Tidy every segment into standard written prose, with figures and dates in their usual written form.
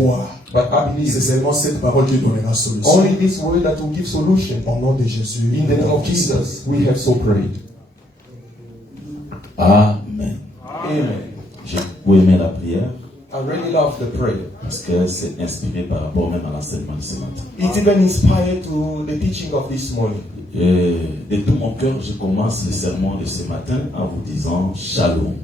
crois But I que believe c'est seulement cette parole qui donnera solution. only this word that will give solution. Au nom de Jésus. In the name of Jesus, we have so prayed. Amen. Amen. J'ai beaucoup aimé la prière I really love the prayer. parce que c'est inspiré par rapport même à l'enseignement de ce matin. It even inspired to the teaching of this morning. Et de tout mon cœur, je commence le sermon de ce matin en vous disant Shalom.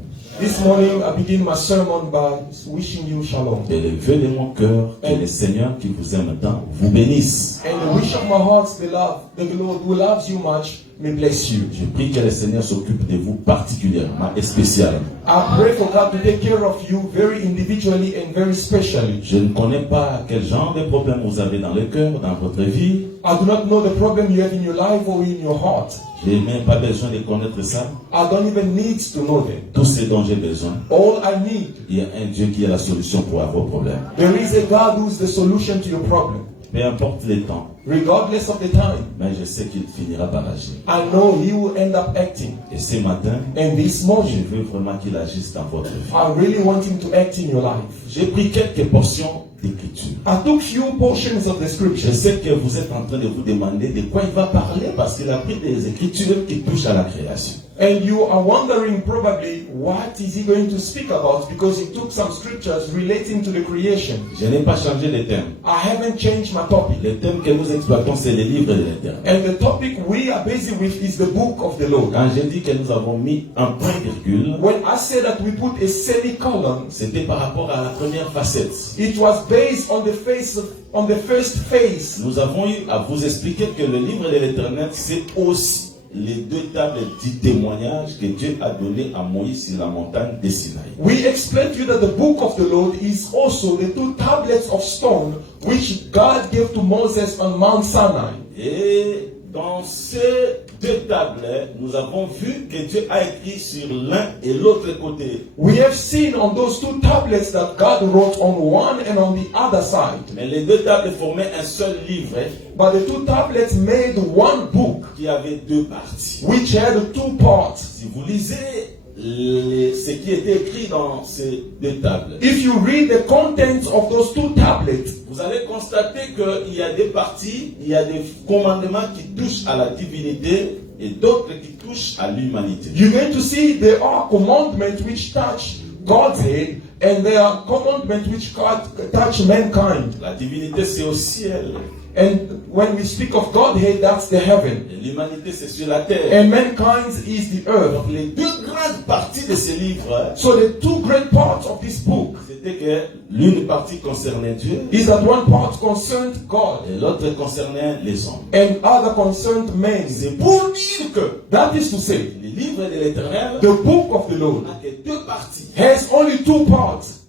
This morning, I begin my sermon by wishing you shalom. Et le vœu de mon cœur, que le Seigneur qui vous aime tant vous bénisse. And the wish of my heart, the Lord who loves you much, may bless you. Je prie que le Seigneur s'occupe de vous particulièrement et spécialement. I pray for God to take care of you very individually and very specially. Je ne connais pas quel genre de problème vous avez dans le cœur, dans votre vie. I do not know the problem you have in your life or in your heart. Je n'ai même pas besoin de connaître ça. I don't even need to know them. Tout ce dont j'ai besoin, All I need, il y a un Dieu qui a la solution pour vos problèmes. there is a God who is the solution to your problem. Peu importe le temps, Regardless of the time, mais je sais qu'il finira par agir. I know He will end up acting. Et ce matin, And this je morning, veux vraiment qu'il agisse dans votre vie. I really want Him to act in your life. J'ai pris quelques portions d'écriture. I took few portions of the Je scriptures. sais que vous êtes en train de vous demander de quoi il va parler parce qu'il a pris des écritures qui touchent à la création. And you are wondering probably what is he going to speak about because he took some scriptures relating to the creation. Je n'ai pas changé de thème. I haven't changed my topic. Le thème que nous exploitons, c'est le livre de l'Éternel. And the topic we are busy with is the book of the Lord. Quand j'ai dit que nous avons mis un point virgule, When I said that we put a semicolon, c'était par rapport à la première facette. it was based on on the first phase. Nous avons eu à vous expliquer que le livre de l'Éternel, c'est aussi les deux tables du témoignage que Dieu a donné à Moïse sur la montagne de Sinaï. We explained to you that the book of the Lord is also the two tablets of stone which God gave to Moses on Mount Sinai. Et dans ces deux tablets, nous avons vu que Dieu a écrit sur l'un et l'autre côté. We have seen on those two tablets that God wrote on one and on the other side. Mais les deux tables formaient un seul livre But the two tablets made one book qui avait deux parties. which had two parts. Si vous lisez ce qui était écrit dans ces deux tables, If you read the contents of those two tablets, vous allez constater qu'il y a des parties, il y a des commandements qui touchent à la divinité et d'autres qui touchent à l'humanité. you're going to see there are commandments which touch God's head and there are commandments which touch mankind. La divinité, c'est au ciel. And when we speak of Godhead, that's the heaven. Et l'humanité, c'est sur la terre. And mankind is the earth. Donc les deux grandes parties de ce livre, So the two great parts of this book c'était que l'une partie concernait Dieu is that one part concerned God et l'autre concernait les hommes. and other concerned man. C'est pour dire que That is to say, le livre de l'Éternel the book of the Lord n'a que deux parties. has only two parts.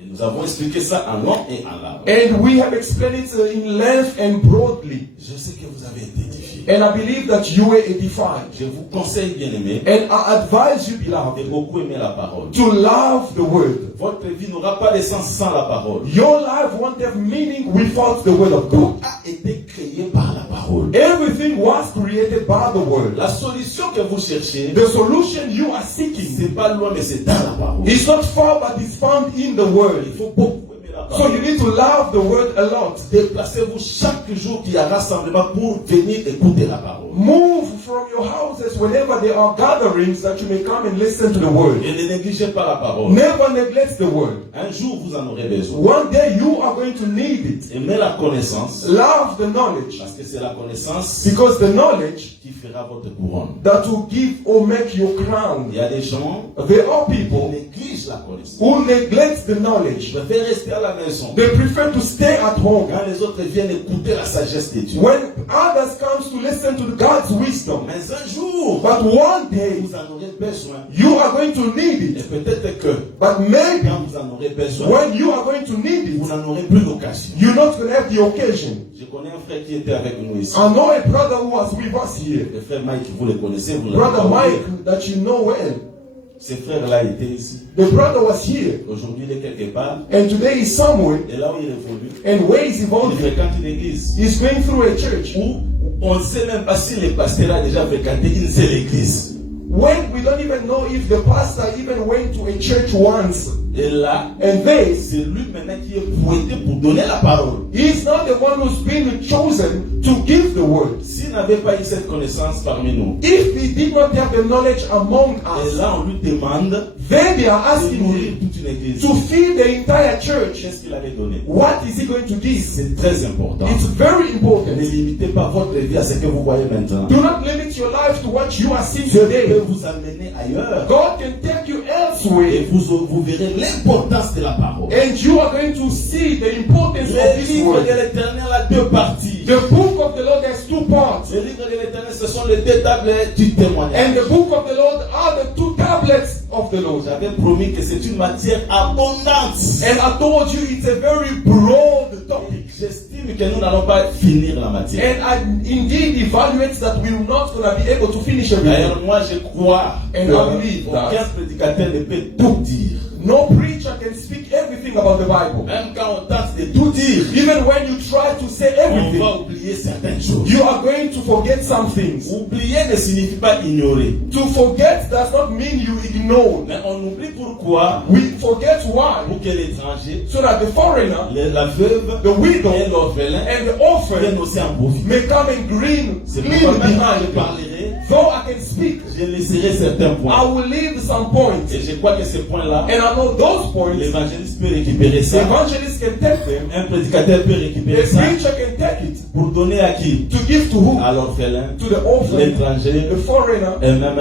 Et nous avons expliqué ça en long et en large. And we have explained it in length and broadly. Je sais que vous avez été édifiés. And I believe that you were edified. Je vous conseille, bien aimé, And I advise you, de beloved, beaucoup aimer la parole. to love the word. Votre vie n'aura pas de sens sans la parole. Your life won't have meaning without the word of God. A été créé par la parole. Everything was created by the word. La solution que vous cherchez, The solution you are seeking c'est pas loin, mais c'est dans la parole. is not far, but is found in the Il word. faut beaucoup aimer la So you parole. need to love the word a lot. Déplacez-vous chaque jour qu'il y a rassemblement pour venir écouter la parole. Move from your houses whenever there are gatherings that you may come and listen to the word. Et ne négligez pas la parole. Never neglect the word. Un jour, vous en aurez besoin. One day you are going to need it. Aimez la connaissance, Love the knowledge, parce que c'est la connaissance because the knowledge qui fera votre couronne. that will give or make your crown. Il y a des gens There are qui people négligent la connaissance. who neglect the knowledge. Je vais rester à la maison. They prefer to stay at home. Quand les autres viennent écouter la sagesse de Dieu. When others comes to listen to God's wisdom. Mais un jour, But one day vous en aurez besoin. you are going to need Et it. peut-être que But maybe quand vous en aurez besoin, when you are going to need vous it, n'en aurez plus l'occasion. you're not going to have the occasion. Je connais un frère qui était avec nous ici. I know a brother who was with us here. Le frère Mike, vous le connaissez, vous l'avez Brother connu. Mike, that you know well. Ce frère-là était ici. The brother was here. Aujourd'hui, il est quelque part. And today he's somewhere. Et là où il évolue, And where is il evolving? fréquente une église. He's going through a church. Où on ne sait même pas si le pasteur a déjà fréquenté une seule église. When we don't even know if the pastor even went to a church once. Et là, And they, c'est lui maintenant qui est pointé pour donner la parole. he's not the one who's been chosen to give the word. S'il n'avait pas eu cette connaissance parmi nous, If he did not have the knowledge among et us, là on lui demande then they are de asking nourrir him toute une église, to feed the entire church. qu'est-ce qu'il avait donné? What is he going to give? C'est très important. It's very Ne important. limitez pas votre vie à ce que vous voyez maintenant. Do not limit your life to what you are seeing Dieu today. peut vous amener ailleurs. God can take you Et elsewhere, vous verrez l'importance de la parole. and you are going to see the importance Le of this livre word. de l'Éternel a deux parties. The book of the Lord has two parts, Le livre de l'Éternel, ce sont les deux tablettes du témoignage. and the book of the Lord are the two tablets of the Lord. J'avais promis que c'est une matière abondante. And I told you it's a very broad topic. J'estime que nous n'allons pas finir la matière. And I indeed evaluate that we're not going to be able to finish everything. D'ailleurs, moi je crois And I believe that qu'aucun prédicateur ne peut tout dire. no preacher can speak everything about the Bible. Même quand on tente de tout dire, Even when you try to say on everything, va oublier certaines choses. you are going to forget some things. Oublier ne signifie pas ignorer. To forget does not mean you ignore. Mais on oublie pourquoi We forget why, pour que l'étranger, so that the foreigner, la veuve the widow, et l'orphelin and the viennent orphan aussi en profiter. may come and glean C'est pourquoi même quand behind je them. parlerai, Though I can speak, je laisserai certains I points. will leave some points. Et je crois que ces points-là, And I know those points, l'évangéliste peut récupérer the ça. evangelist can take them, Un prédicateur peut récupérer the ça preacher can take it, pour donner à qui? to give to who? À l'orphelin, To the orphan, l'étranger the foreigner, et même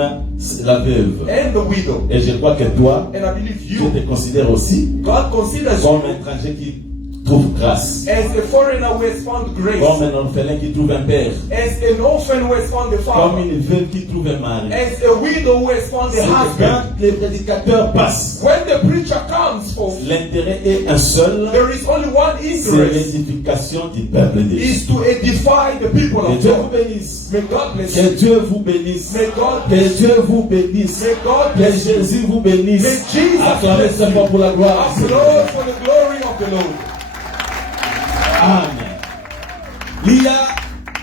la veuve. and the widow. Et je crois que toi, And I believe tu you, te considères aussi God considers comme you un étranger qui trouve grâce, as a foreigner who has found grace, comme un orphelin qui trouve un père, as an orphan who has found a comme father, une veuve qui trouve un mari. as a widow who has found C'est a que husband. quand les prédicateurs passent, When the preacher comes forth, l'intérêt est un seul, there is only one c'est interest, l'édification du peuple de Dieu. is to edify the people Que of Dieu vous God. bénisse. May God bless Que you. Dieu vous bénisse. May God Que bless you. Dieu vous bénisse. May God Que bless you. Jésus vous bénisse. May Jesus Acclamez bless sa you. voix pour la gloire. Applause for the glory of the Lord. Amen. Il y a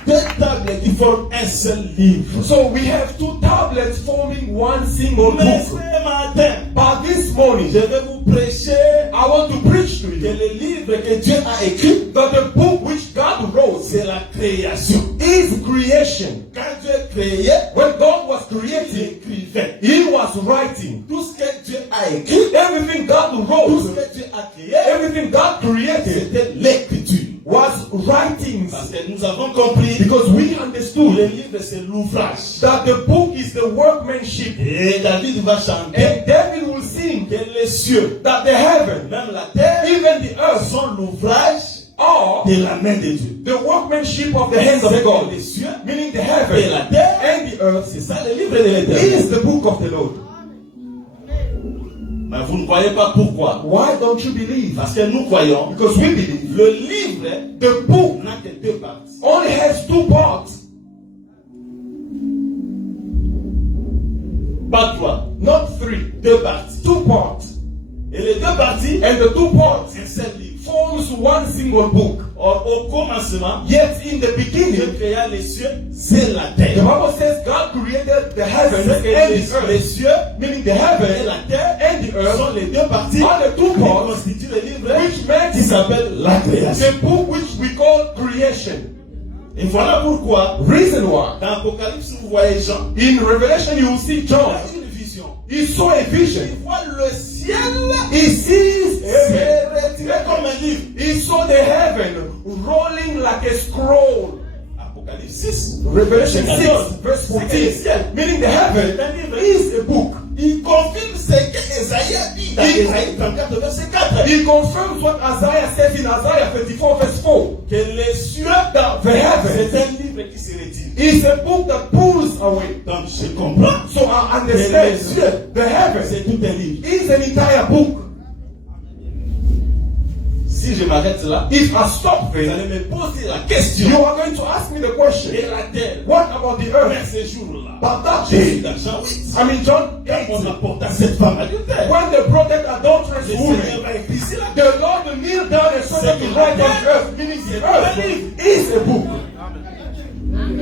deux tables qui forment un seul livre. So we have two tablets forming one single Mais book. ce matin, But this morning, je vais vous prêcher I want to preach to que you le livre que Dieu a écrit, that the book which God wrote c'est la création. is creation. Quand Dieu créait, When God was il creating, écrivait. He was writing. Tout ce que Dieu a écrit, Everything God tout ce wrote, que Dieu a créé, everything God created c'était l'écriture. was writings. Parce que nous avons compris Because we que understood le livre c'est l'ouvrage. that the book is the workmanship. Et David va chanter And David will sing que les cieux, that the heaven, même la terre, even the earth, sont l'ouvrage are de la main de Dieu. the workmanship of the hands of C'est God. que les cieux Meaning the et heaven la terre, and the earth c'est ça le livre de is l'Éternel. the book of the Lord. Mais vous ne croyez pas pourquoi? Why don't you believe? Parce que nous croyons Because we believe le livre the book n'a que deux parties. only has two parts, Pas trois, not three, deux parties. two parts. Et les deux parties, And the two parts c'est un seul livre. forms one single book. Or, au commencement, Yet in the Dieu beginning, créa les cieux, c'est la the terre. Bible says God created the heavens C'est and que the les earth. cieux Meaning the et heaven la terre and the earth sont les deux parties are the two qui parts constituent le livre which makes qui s'appelle la création. the book which we call creation. Et voilà pourquoi, Reason why. dans Apocalypse, vous voyez Jean, In Revelation you will see il John. a une vision. He saw a vision. Il voit le ciel He sees se heaven. retirer comme un livre. He saw the heaven rolling like a scroll. Apocalypse 6, Revelation 6 verse C'est que le 14. ciel, Meaning the heaven is a book. il confirme ce que Esaïe a dit dans Esaïe 34, verset 4. He confirms what Isaiah says in Isaiah 34 verse 4. Que les cieux, That the heaven c'est un livre qui se retire. is a book that pulls away. Donc je comprends. So I understand the heaven C'est tout un livre. is an entire book. Si je m'arrête là, If I stop vous there, allez me poser la question. you are going to ask me the question, Et la terre, what about the mais earth? ces jours-là, But that je suis day, dans Jean 8. I mean John Quand on 8, apporte à cette femme adultère, when they brought that adulterous le Seigneur woman, va écrire ici là. the Lord kneel down and started to write on earth, meaning the earth is a book.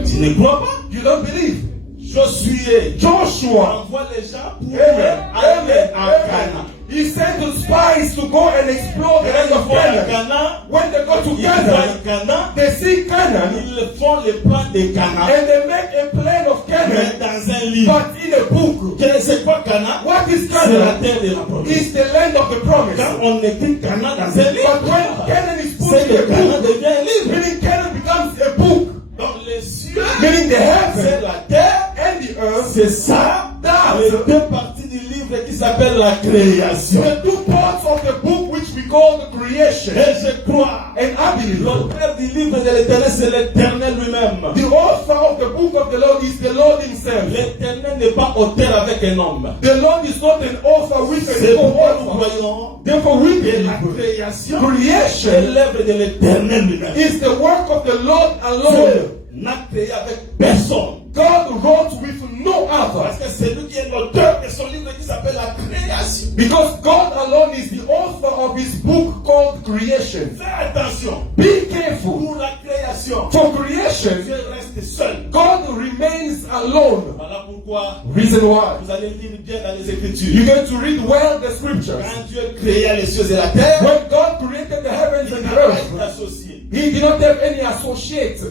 Tu ne crois pas? You don't believe? Josué Joshua, envoie les gens pour amen, aller amen, en amen. Canaan. He sent the spies to go and explore the land of Canaan. When they go to Canaan, they see Canaan. Ils font le plan de Canaan. And they make a plan of Canaan. Dans un livre. But in a book. C'est quoi Canaan? What is C'est la Canaan? terre de la promesse. It's the land of the promise. Quand on écrit Canaan dans un livre, But when Canaan is put c'est in a que Canaan book, devient un livre. meaning Canaan becomes a book. Donc les cieux, Meaning the c'est heaven la terre, and the earth. c'est ça. That's Les deux parties du livre qui s'appelle la création. the two parts of the book which we call the creation. Et je crois, And I believe l'auteur du livre de l'Éternel, c'est l'Éternel lui-même. the author of the book of the Lord is the Lord himself. L'Éternel n'est pas auteur avec un homme. The Lord is not an author with C'est a pourquoi nous co-author. voyons Therefore we que la believe création creation est l'œuvre de l'Éternel lui-même. is the work of the Lord alone. Dieu n'a créé avec personne. God wrote with no other. Parce que c'est lui qui est l'auteur de son livre qui s'appelle la création. Because God alone is the author of his book called creation. Fais attention. Be careful. Pour la création, For creation, Dieu reste seul. God remains alone. Voilà pourquoi Reason why. vous allez lire bien dans les You're Écritures. going to read well the scriptures. Quand Dieu créa les cieux et la terre, When God created the heavens il and n'a the pas earth, été associé. he did not have any associates,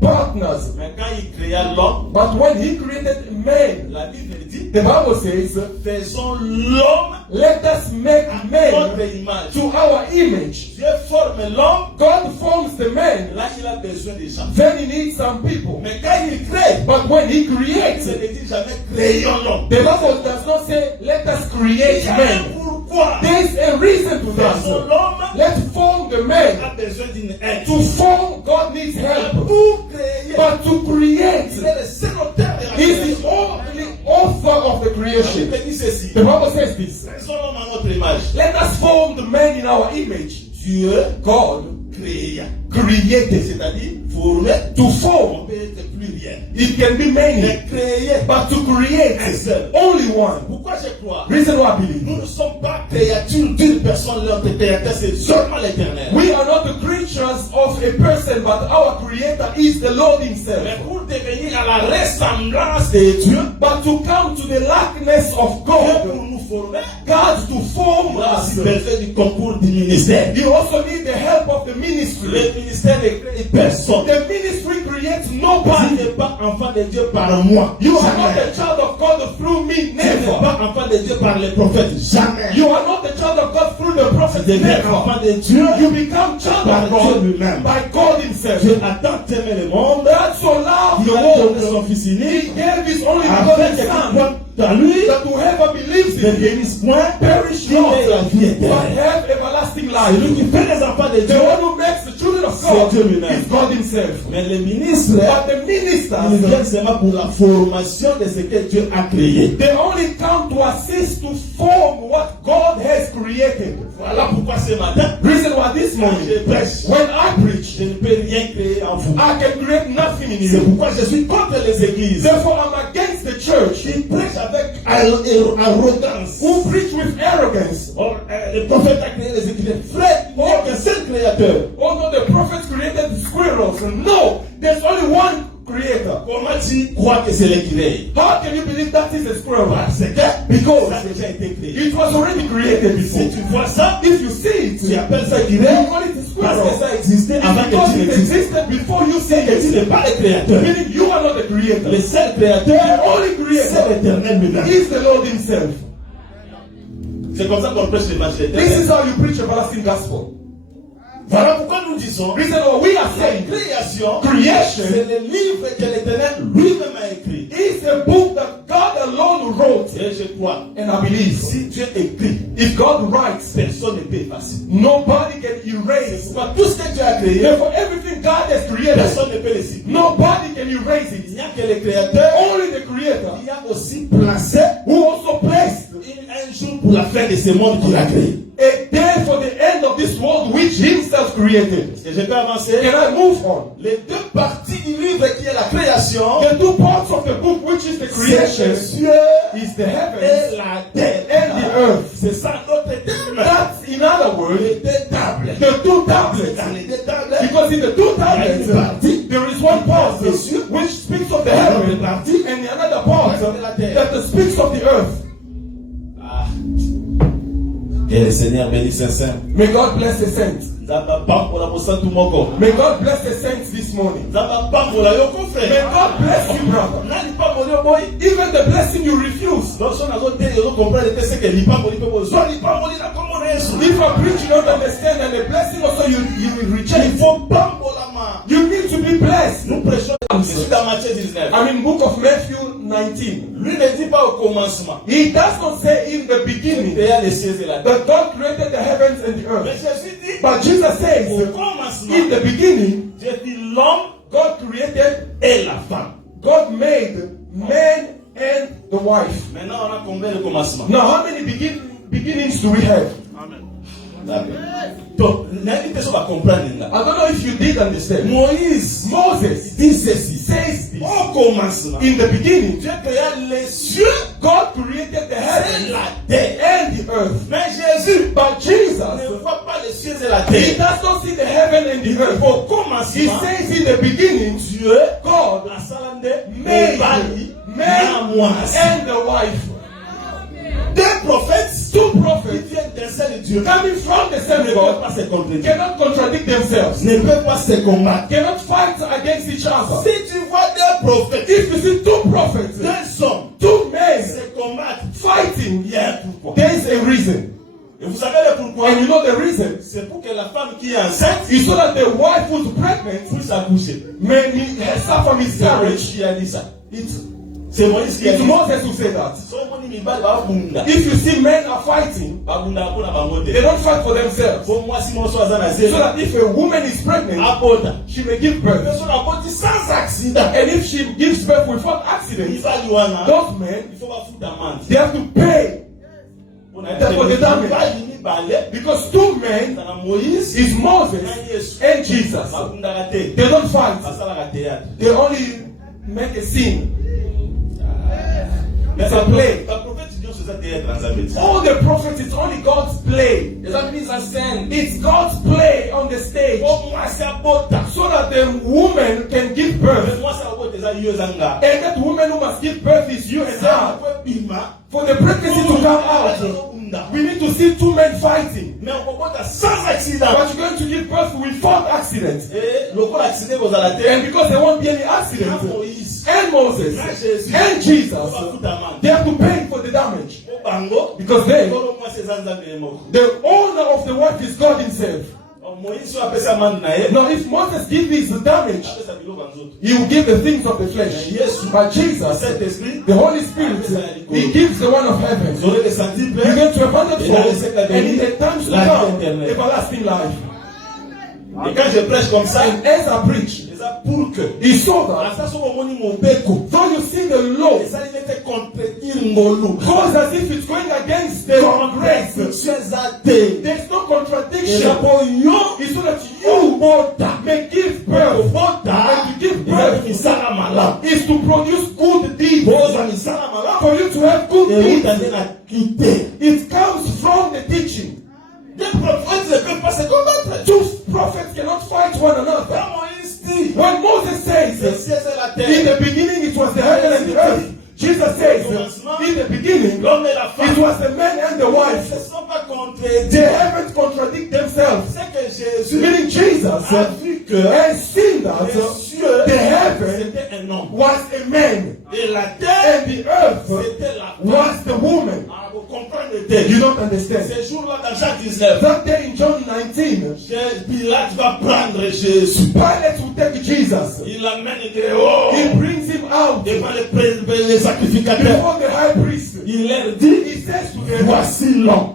partners. Mais quand il créa l'homme, But when he created man, la Bible dit, the Bible says, faisons l'homme let us make à man notre image. to our image. Dieu forme l'homme, God forms the man, là il a besoin des gens. then he needs some people. Mais quand il crée, But when he il creates, ne dit jamais créons l'homme. the Bible does not say, let us create Il y a un man. pourquoi. There is a reason to Faisons that. l'homme, Let's form the il man. a besoin d'une aide. To form, God needs help. Pour créer, But to create, il est le seul auteur de la He is création. the only author of the La creation. Bible dit ceci. The Bible says this. Faisons l'homme à notre image. Let us form the man in our image. Dieu God créa. created, C'est-à-dire, former, to on form. peut être pluriel. It can be many, Mais créer, but to create, un seul. only one. Pourquoi je crois? Reason why I believe. Nous ne sommes pas créatures d'une personne, l'autre créateur, c'est seulement l'éternel. We are not the creatures of a person, but our creator is the Lord himself. Mais pour devenir à la ressemblance de Dieu, But to come to the likeness of Dieu God, pour nous former, God to form il a us, aussi besoin du concours du ministère. you also need the help of the ministry. Le ministère ne crée personne. The ministry creates Tu nobody. n'es pas enfant de Dieu par moi. You are Jamais. not a child of God through me, Tu n'es never. pas enfant de Dieu par les prophètes. Jamais. You are not a child of God through the Tu prophets, deviens never. enfant de Dieu You become child par of Dieu God lui-même. by God himself. Dieu a tant aimé le monde God so loved qu'il the a donné son world, Fils he unique gave his only afin begotten que Son, quiconque en lui that whoever believes ne in him périsse point, perish qu'il ait la not, vie but éternelle. have everlasting C'est lui life. qui fait les enfants de The Dieu. one who makes the children of C'est God Dieu lui-même. is God himself. Mais les ministres, But the ils ministers, viennent seulement pour la formation de ce que Dieu a créé. they only come to assist to form what God has created. Voilà pourquoi ce matin, Reason why this quand je morning, prêche, when I preach, je ne peux rien créer en vous. I can create nothing in C'est you. pourquoi je suis contre les églises Therefore, I'm against the church qui prêchent avec arrogance. who preach with arrogance. Or, le prophète a créé les églises. Frère, il n'y a qu'un seul créateur. Although the prophets created the squirrels, no, there's only one creator. Comment tu crois que c'est le créé? How can you believe that is a squirrel? Parce que Because ça a déjà été créé. it was already created Si before. tu vois ça, If you see tu it, appelles ça you créé call it a parce que squirrel. ça existait avant que Because tu it n'existes. existed before you see Et tu it. n'es pas le créateur. Meaning you are not the creator. Le seul The créateur, only c'est creator l'éternel lui-même. is the Lord himself. C'est comme ça qu'on prêche l'évangile This éternel. is how you preach everlasting gospel. Voilà pourquoi nous disons, Reason why we are la saying création, creation c'est le livre que l'éternel lui-même a écrit. is a book that God alone wrote. Et je crois, And I believe si Dieu écrit, if God writes, personne ne peut effacer. nobody can C'est erase. pourquoi tout ce que Dieu a créé, Therefore, everything God has created, personne ne peut le citer. nobody can erase Il it. n'y a que le créateur Only the creator qui a aussi placé who also placed un jour pour la fin de ce monde qu'il a créé. a day for the end of this world which himself created. Et je peux avancer. Can I move on? Les deux parties du livre qui est la création, The two parts of the book which is the c'est creation les cieux is the et heavens la terre. and the earth. C'est ça notre terme. That's, in other words, Les deux tables. the two tablets. Dans les deux tables, Because in the two tablets, there is one part which speaks of the heaven, and the another part that speaks of the earth. ah, Que le Seigneur bénisse ses saints. May God bless the saints. May God bless the saints this morning. May God bless you, brother. Even the blessing you refuse. If a preacher don't understand and the blessing also you reject, you need to be blessed. I'm in book of Matthew 19. He does not say in the beginning that God created the heavens and the earth. But Jesus says, in the beginning, God created God made man and the wife. Now, how many beginnings do we have? I don't know if you did understand. Moses says this. In the beginning, God created the heaven and the earth. But Jesus, he does not see the heaven and the earth. He says in the beginning, God made man and the wife. Two prophets coming from the same God cannot contradict themselves, cannot fight against each other. If you see two prophets, two men fighting, there is a reason. And you know the reason? It's so that the wife who's pregnant may suffer miscarriage. It's Moses who said that. If you see men are fighting, they don't fight for themselves. So that if a woman is pregnant, she may give birth. And if she gives birth without accident, those men, they have to pay for the damage. Because two men is Moses and Jesus. They don't fight. They only make a scene. It's a play. All the prophets, it's only God's play. It's God's play on the stage. So that the woman can give birth. And that woman who must give birth is you and I. For the pregnancy to come out, we need to see two men fighting. But you're going to give birth without accident. And because there won't be any accident, and Moses and Jesus, they have to pay for the damage. Because the owner of the wife is God himself. Now, if Moses gives the damage, he will give the things of the flesh. But Jesus, the Holy Spirit, he gives the one of heaven. You're going to a hundredfold, and in the times to come, everlasting life. And as I preach, he saw that though you see the law goes as if it's going against the grace, there's no contradiction. It's so that you may give birth. And to give birth is to produce good deeds. For you to have good deeds, it comes from the teaching. Two prophets cannot fight one another. When Moses says, in the beginning it was the heaven and the earth, Jesus says, in the beginning it was the man and the wife. They haven't contradict themselves. Meaning Jesus has seen that the heaven was a man and the earth was the woman. You don't understand. That day in John 19, Pilate will take Jesus. He brings him out before the high priest. He says to them,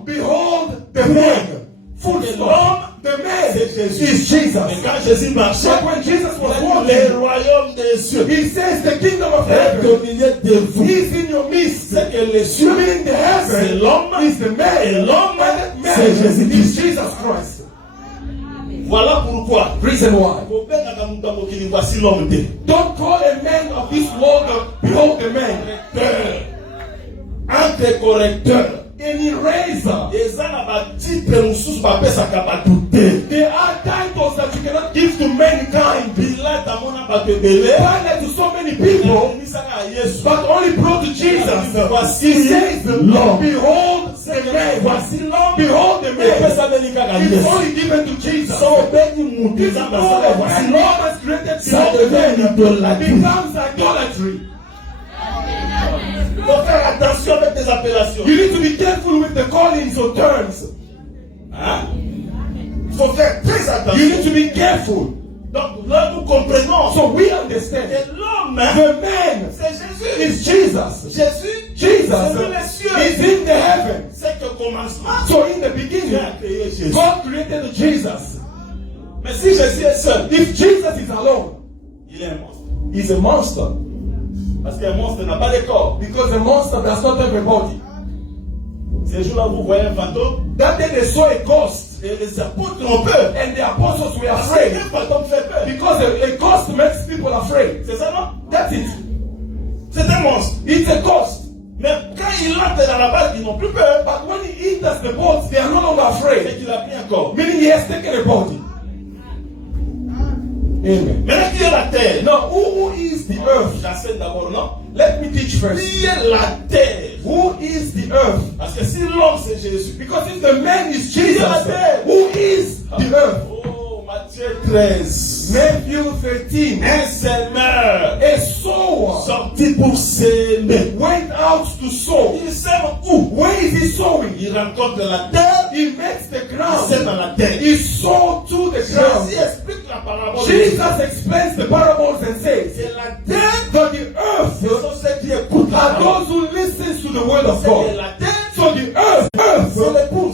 behold the man. Full stop. The man is Jesus. But when Jesus was walking, he says the kingdom of heaven is in your midst. Meaning the heaven is the man. And that man is Jesus Christ. Voilà pourquoi. Reason why. Don't call a man of this world, behold the man. Anti-correcteur. An eraser. There are titles that you cannot give to mankind. Pilate to so many people, but only brought to Jesus. He says, behold the man. Behold the man is only given to Jesus. If God has created the man, becomes idolatry. Faut faire attention avec tes appellations. You need to be careful with the callings or terms. Hein? Faut faire très attention. You need to be careful. Donc là nous comprenons. So we understand. Et l'homme, The man c'est Jésus. is Jesus. Jésus, Jesus c'est dans les cieux. is in the heaven. C'est que commencement. So in the beginning, Dieu a créé Jésus. God created Jesus. Mais si Jésus est seul, If Jesus is alone, il est un monstre. he's a monster. Parce qu'un monstre n'a pas de corps. Because a monster does not have a body. Ces jours-là, vous voyez un fantôme. That day they saw a ghost, Et les apôtres ont peur. and the apostles were Parce afraid. qu'un fantôme fait peur. Because a ghost makes people afraid. C'est ça, non? That's it. C'est un monstre. It's a ghost. Mais quand il entre dans la barque, ils n'ont plus peur. But when he enters the boat, they are no longer C'est afraid. qu'il a pris un corps. Meaning he has taken a body. Amen. Maintenant, qui est la terre? Now, who is the earth? J'enseigne d'abord, non? Let me teach first. Qui est la terre? Who is the earth? Parce que si l'homme c'est Jésus. Because if the man is Jesus, Yeah. who is the earth? Oh, Matthieu 13. Matthew 13. Un semeur A sower sorti pour s'aimer. went out to sow. Il sème où? Where is he sowing? Il rencontre la terre. He makes the Il sème dans ground. la terre. He sowed to the ground. Jésus explique la parabole. Jesus explains the parables and says C'est la terre. that the earth Ce sont ceux qui écoutent la are parole. those who listen to the word of C'est God. la terre. So the earth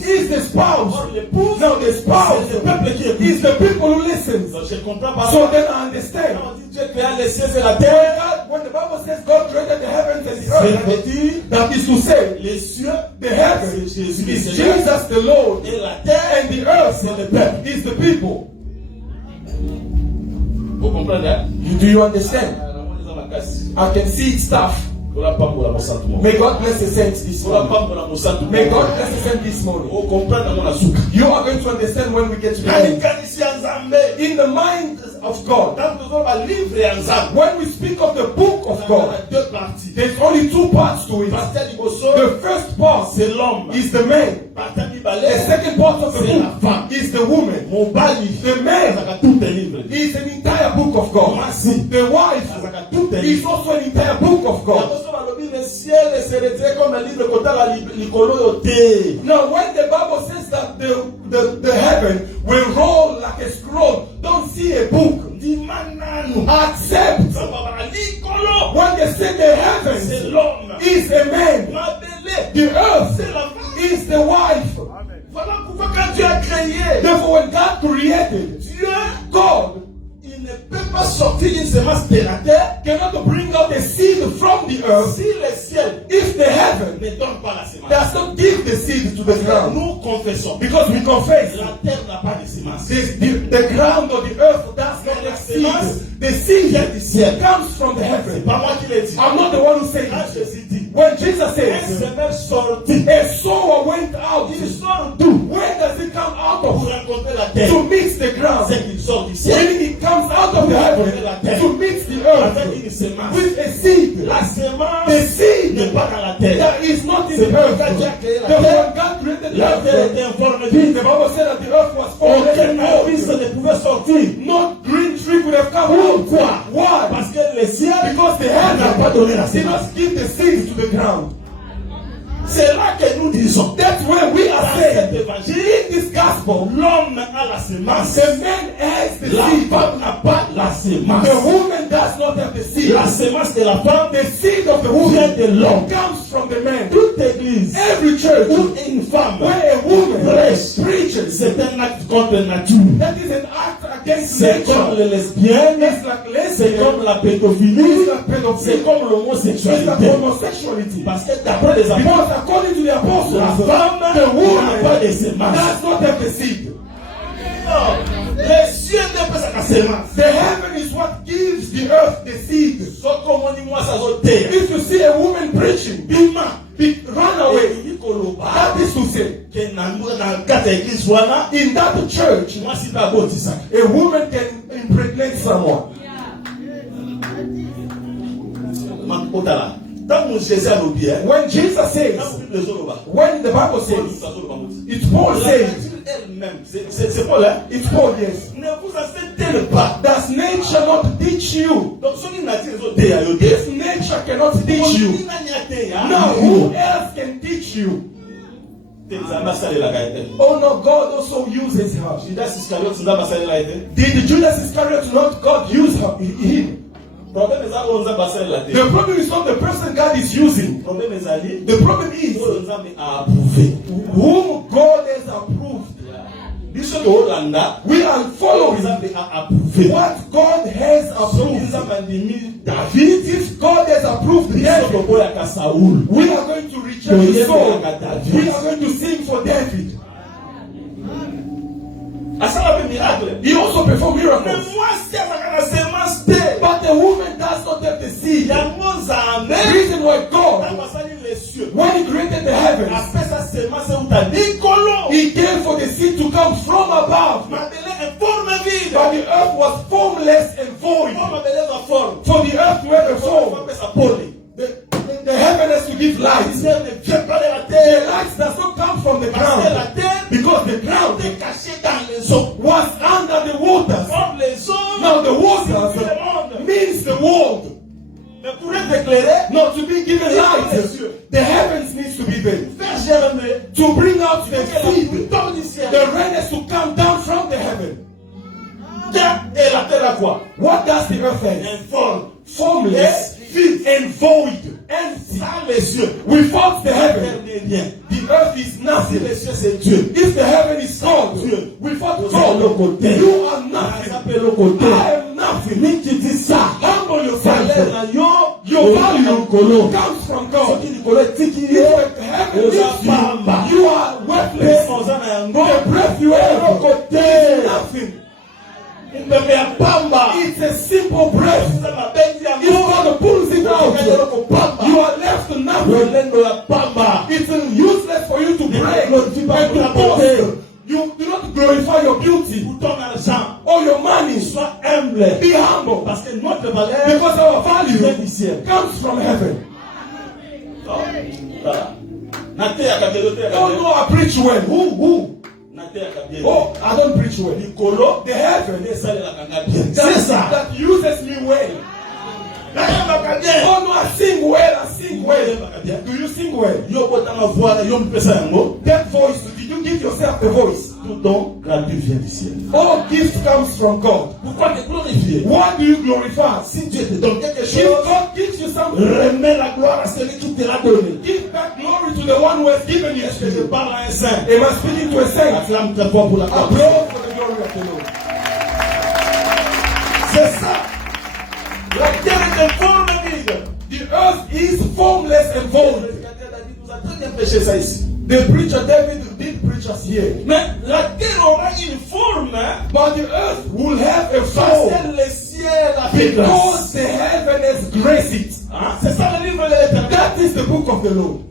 is the spouse. Or l'épouse. Now the spouse C'est le peuple qui écoute. is the people who listen. Donc, je comprends pas. So then I understand. Quand on dit Dieu créa les cieux et la terre, When the Bible says God created the heavens and the ça earth, veut dire that is to say, les cieux the heavens c'est Jésus is le Seigneur. Jesus the Lord, Et la terre and the earth c'est le peuple. is the people. Vous comprenez? Hein? Do you understand? Ah, I can see it's tough. May God bless the saints this morning. May God bless the saints this morning. You are going to understand when we get to the end. In the mind of God, when we speak of the book of God, there's only two parts to it. The first part is the man. The second part of the book is the woman. The man is an entire book of God. The wife is also an entire book of God. Now, when the Bible says that the heaven will roll like a scroll, don't see a book. Accept when they say the heavens is a man, the earth is the wife. Therefore, when God created, God il ne peut pas sortir une semence de la terre cannot bring out a seed from the earth si le ciel if the heaven ne donne pas la semence. does not give the seed to the ground. Nous confessons Because we confess la terre n'a pas de semence. the ground or the earth does not have seed. The seed comes from the C'est heaven. pas moi qui l'ai dit. I'm not the one who said Quand it. Jésus dit When Jesus un says, semeur sorti, a sower went out, il sort where does it come out pour of? rencontrer la terre. To mix the ground. C'est qu'il sort du ciel Meaning it comes out of the heaven to mix the earth avec une semence. with a seed. La semence The seed n'est pas dans la terre. that is not in C'est the earth. pourquoi Dieu a créé la Therefore, terre. when God created the La terre earth, était informe the de Bible said that the earth was formed aucun and arbuste old. ne pouvait sortir. No green tree would have come out. Pourquoi? Why? Parce que le ciel Because the n'a pas donné la heaven did semence. not give the seed to the ground. C'est là que nous disons. That's where we are Dans saying, cet évangile, in this gospel, l'homme a la semence. the man has the La seed. femme n'a pas la semence. The woman does not have the seed. La semence de la femme The seed of the vient woman de l'homme. comes from the man. Toute église Every church où une femme where a woman prêche, preaches, c'est un acte contre nature. that is an act against C'est comme nature. les lesbiennes, It's like c'est lesbian, comme la pédophilie, it's like c'est pedophilia, comme it's like l'homosexualité. homosexuality. Parce que d'après les apôtres, Because according to the apostles, la femme the n'a pas woman de semence. does not have the seed. Non, les cieux ne peuvent pas sa semence. The heaven is what gives the earth the seed. Sauf comme on dit moi ça zoté. If you see a woman preaching, Bima, run away. il koloba. That is to say, Que dans quatre églises wana, in that church, moi si pas beau ça. a woman can impregnate someone. Man otala. Dans mon Jésus à l'objet, When Jesus says, when the Bible says, it's Paul la saying, nature elle-même, c'est Paul, hein? it's Paul, yes. Ne vous enseigne pas. Does nature not teach you? Donc, ce qui nature est au dé, If nature cannot teach you, now who else can teach you? Oh no, God also uses her. Did Judas Iscariot not God use her, him? The problem is not the person God is using. The problem is whom God has approved. We are following what God has approved. If God has approved David, we are going to reject his soul. We are going to sing for David. He also performed miracles. But the woman does not have the seed. The reason why God, when he created the heavens, he gave for the seed to come from above. But the earth was formless and void. For the earth to have a form, the heaven has to give light. The light does not come from the ground, because the ground was under the waters. Now the waters means the world. Not to be given light, the heavens needs to be there. To bring out the seed, the rain has to come down from the heaven. What does the earth have? Formless, and void. Without the heaven, the earth is nothing. If the heaven is God, without God, you are nothing. I am nothing. Humble yourself. Your value comes from God. If the heaven leaves you, you are worthless. The breath you have is nothing. It's a simple breath. If God pulls it out, you are left to nothing. It's useless for you to pray and to boast. You do not glorify your beauty or your money. Be humble, because our value comes from heaven. Oh no, I preach well. Who? Oh, I don't preach well. The heaven that uses me well. Oh no, I sing well. Do you sing well? That voice, did you give yourself the voice? All gift comes from God. Why do you glorify? If God gives you something, give back glory to the one who has given you. Am I speaking to a saint? Applause for the glory of the Lord. C'est ça. La terre est forme vide. The earth is formless and void. The preacher David did preach us here. Mais la terre aura une forme, but the earth will have a form, because the heaven has graced it. C'est ça le livre de l'Éternel. That is the book of the Lord.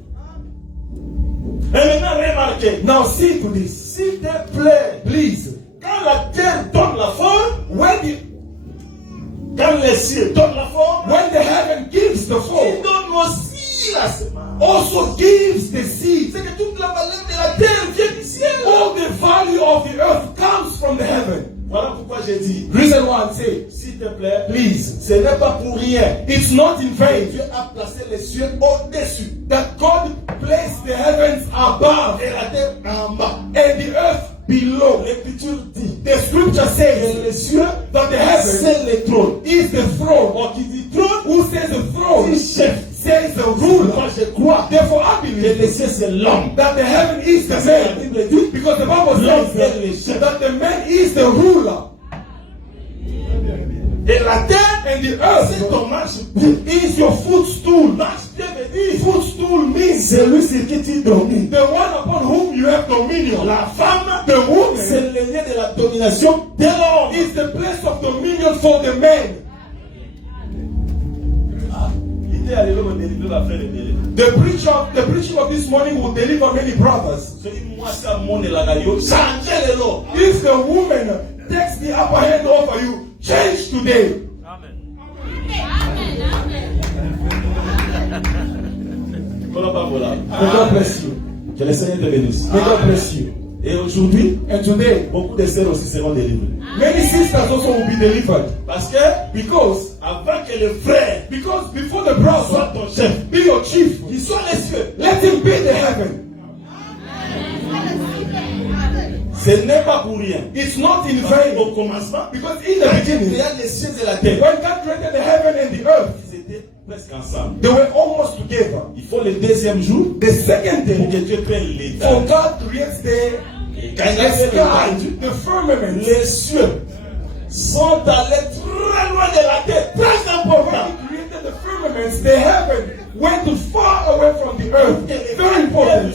Et maintenant remarquez. Now see to this. S'il te plaît, please. Quand la terre donne la forme, quand les cieux donnent la forme, when the heaven gives the form, il donne aussi la semence. Also gives the seed. C'est que toute la valeur de la terre vient du ciel. All the value of the earth comes from the heaven. Voilà pourquoi j'ai dit. Reason why I say, s'il te plaît, please. Ce n'est pas pour rien. It's not in vain. Dieu a placé les cieux au-dessus. That God placed the heavens above et la terre en bas. And the earth below. L'écriture dit. The scripture says les cieux, that the heaven c'est le trône. Is the throne. Or qui dit trône, who says the throne? Dit chef. Says the ruler. Moi je crois. Therefore I believe que les cieux c'est l'homme. That the heaven is the man. Because the Bible says that the man is the ruler. Et la terre and the earth c'est ton marche is your footstool. Footstool means celui sur qui tu domines. The one upon whom you have dominion. La femme, the woman, c'est le lieu de la domination de l'homme. Is the place of dominion for the man. The preaching of this morning will deliver many brothers. If the woman takes the upper hand over you, change today. Amen. Amen. Amen. May God bless you. Que le Seigneur te bénisse. May God bless you. Et aujourd'hui, And today, beaucoup de sœurs aussi seront délivrées. many sisters also will be delivered. Parce que Because avant que le frère before the brother soit ton chef, be your chief, il soit les cieux. let him be the heaven. Ce n'est pas pour rien. It's not in Parce vain. qu'au commencement, Because in the beginning, il y a les cieux et la terre. when God created the heaven and the earth, Ils étaient presque ensemble. they were almost together. Il faut le deuxième jour The second pour que day, Dieu prenne l'état. for God creates the Et quand il a fait sky, l'état, the firmament. les cieux sont allés très loin de la terre, très important. When He created the firmaments, the heaven went far away from the earth. Very important.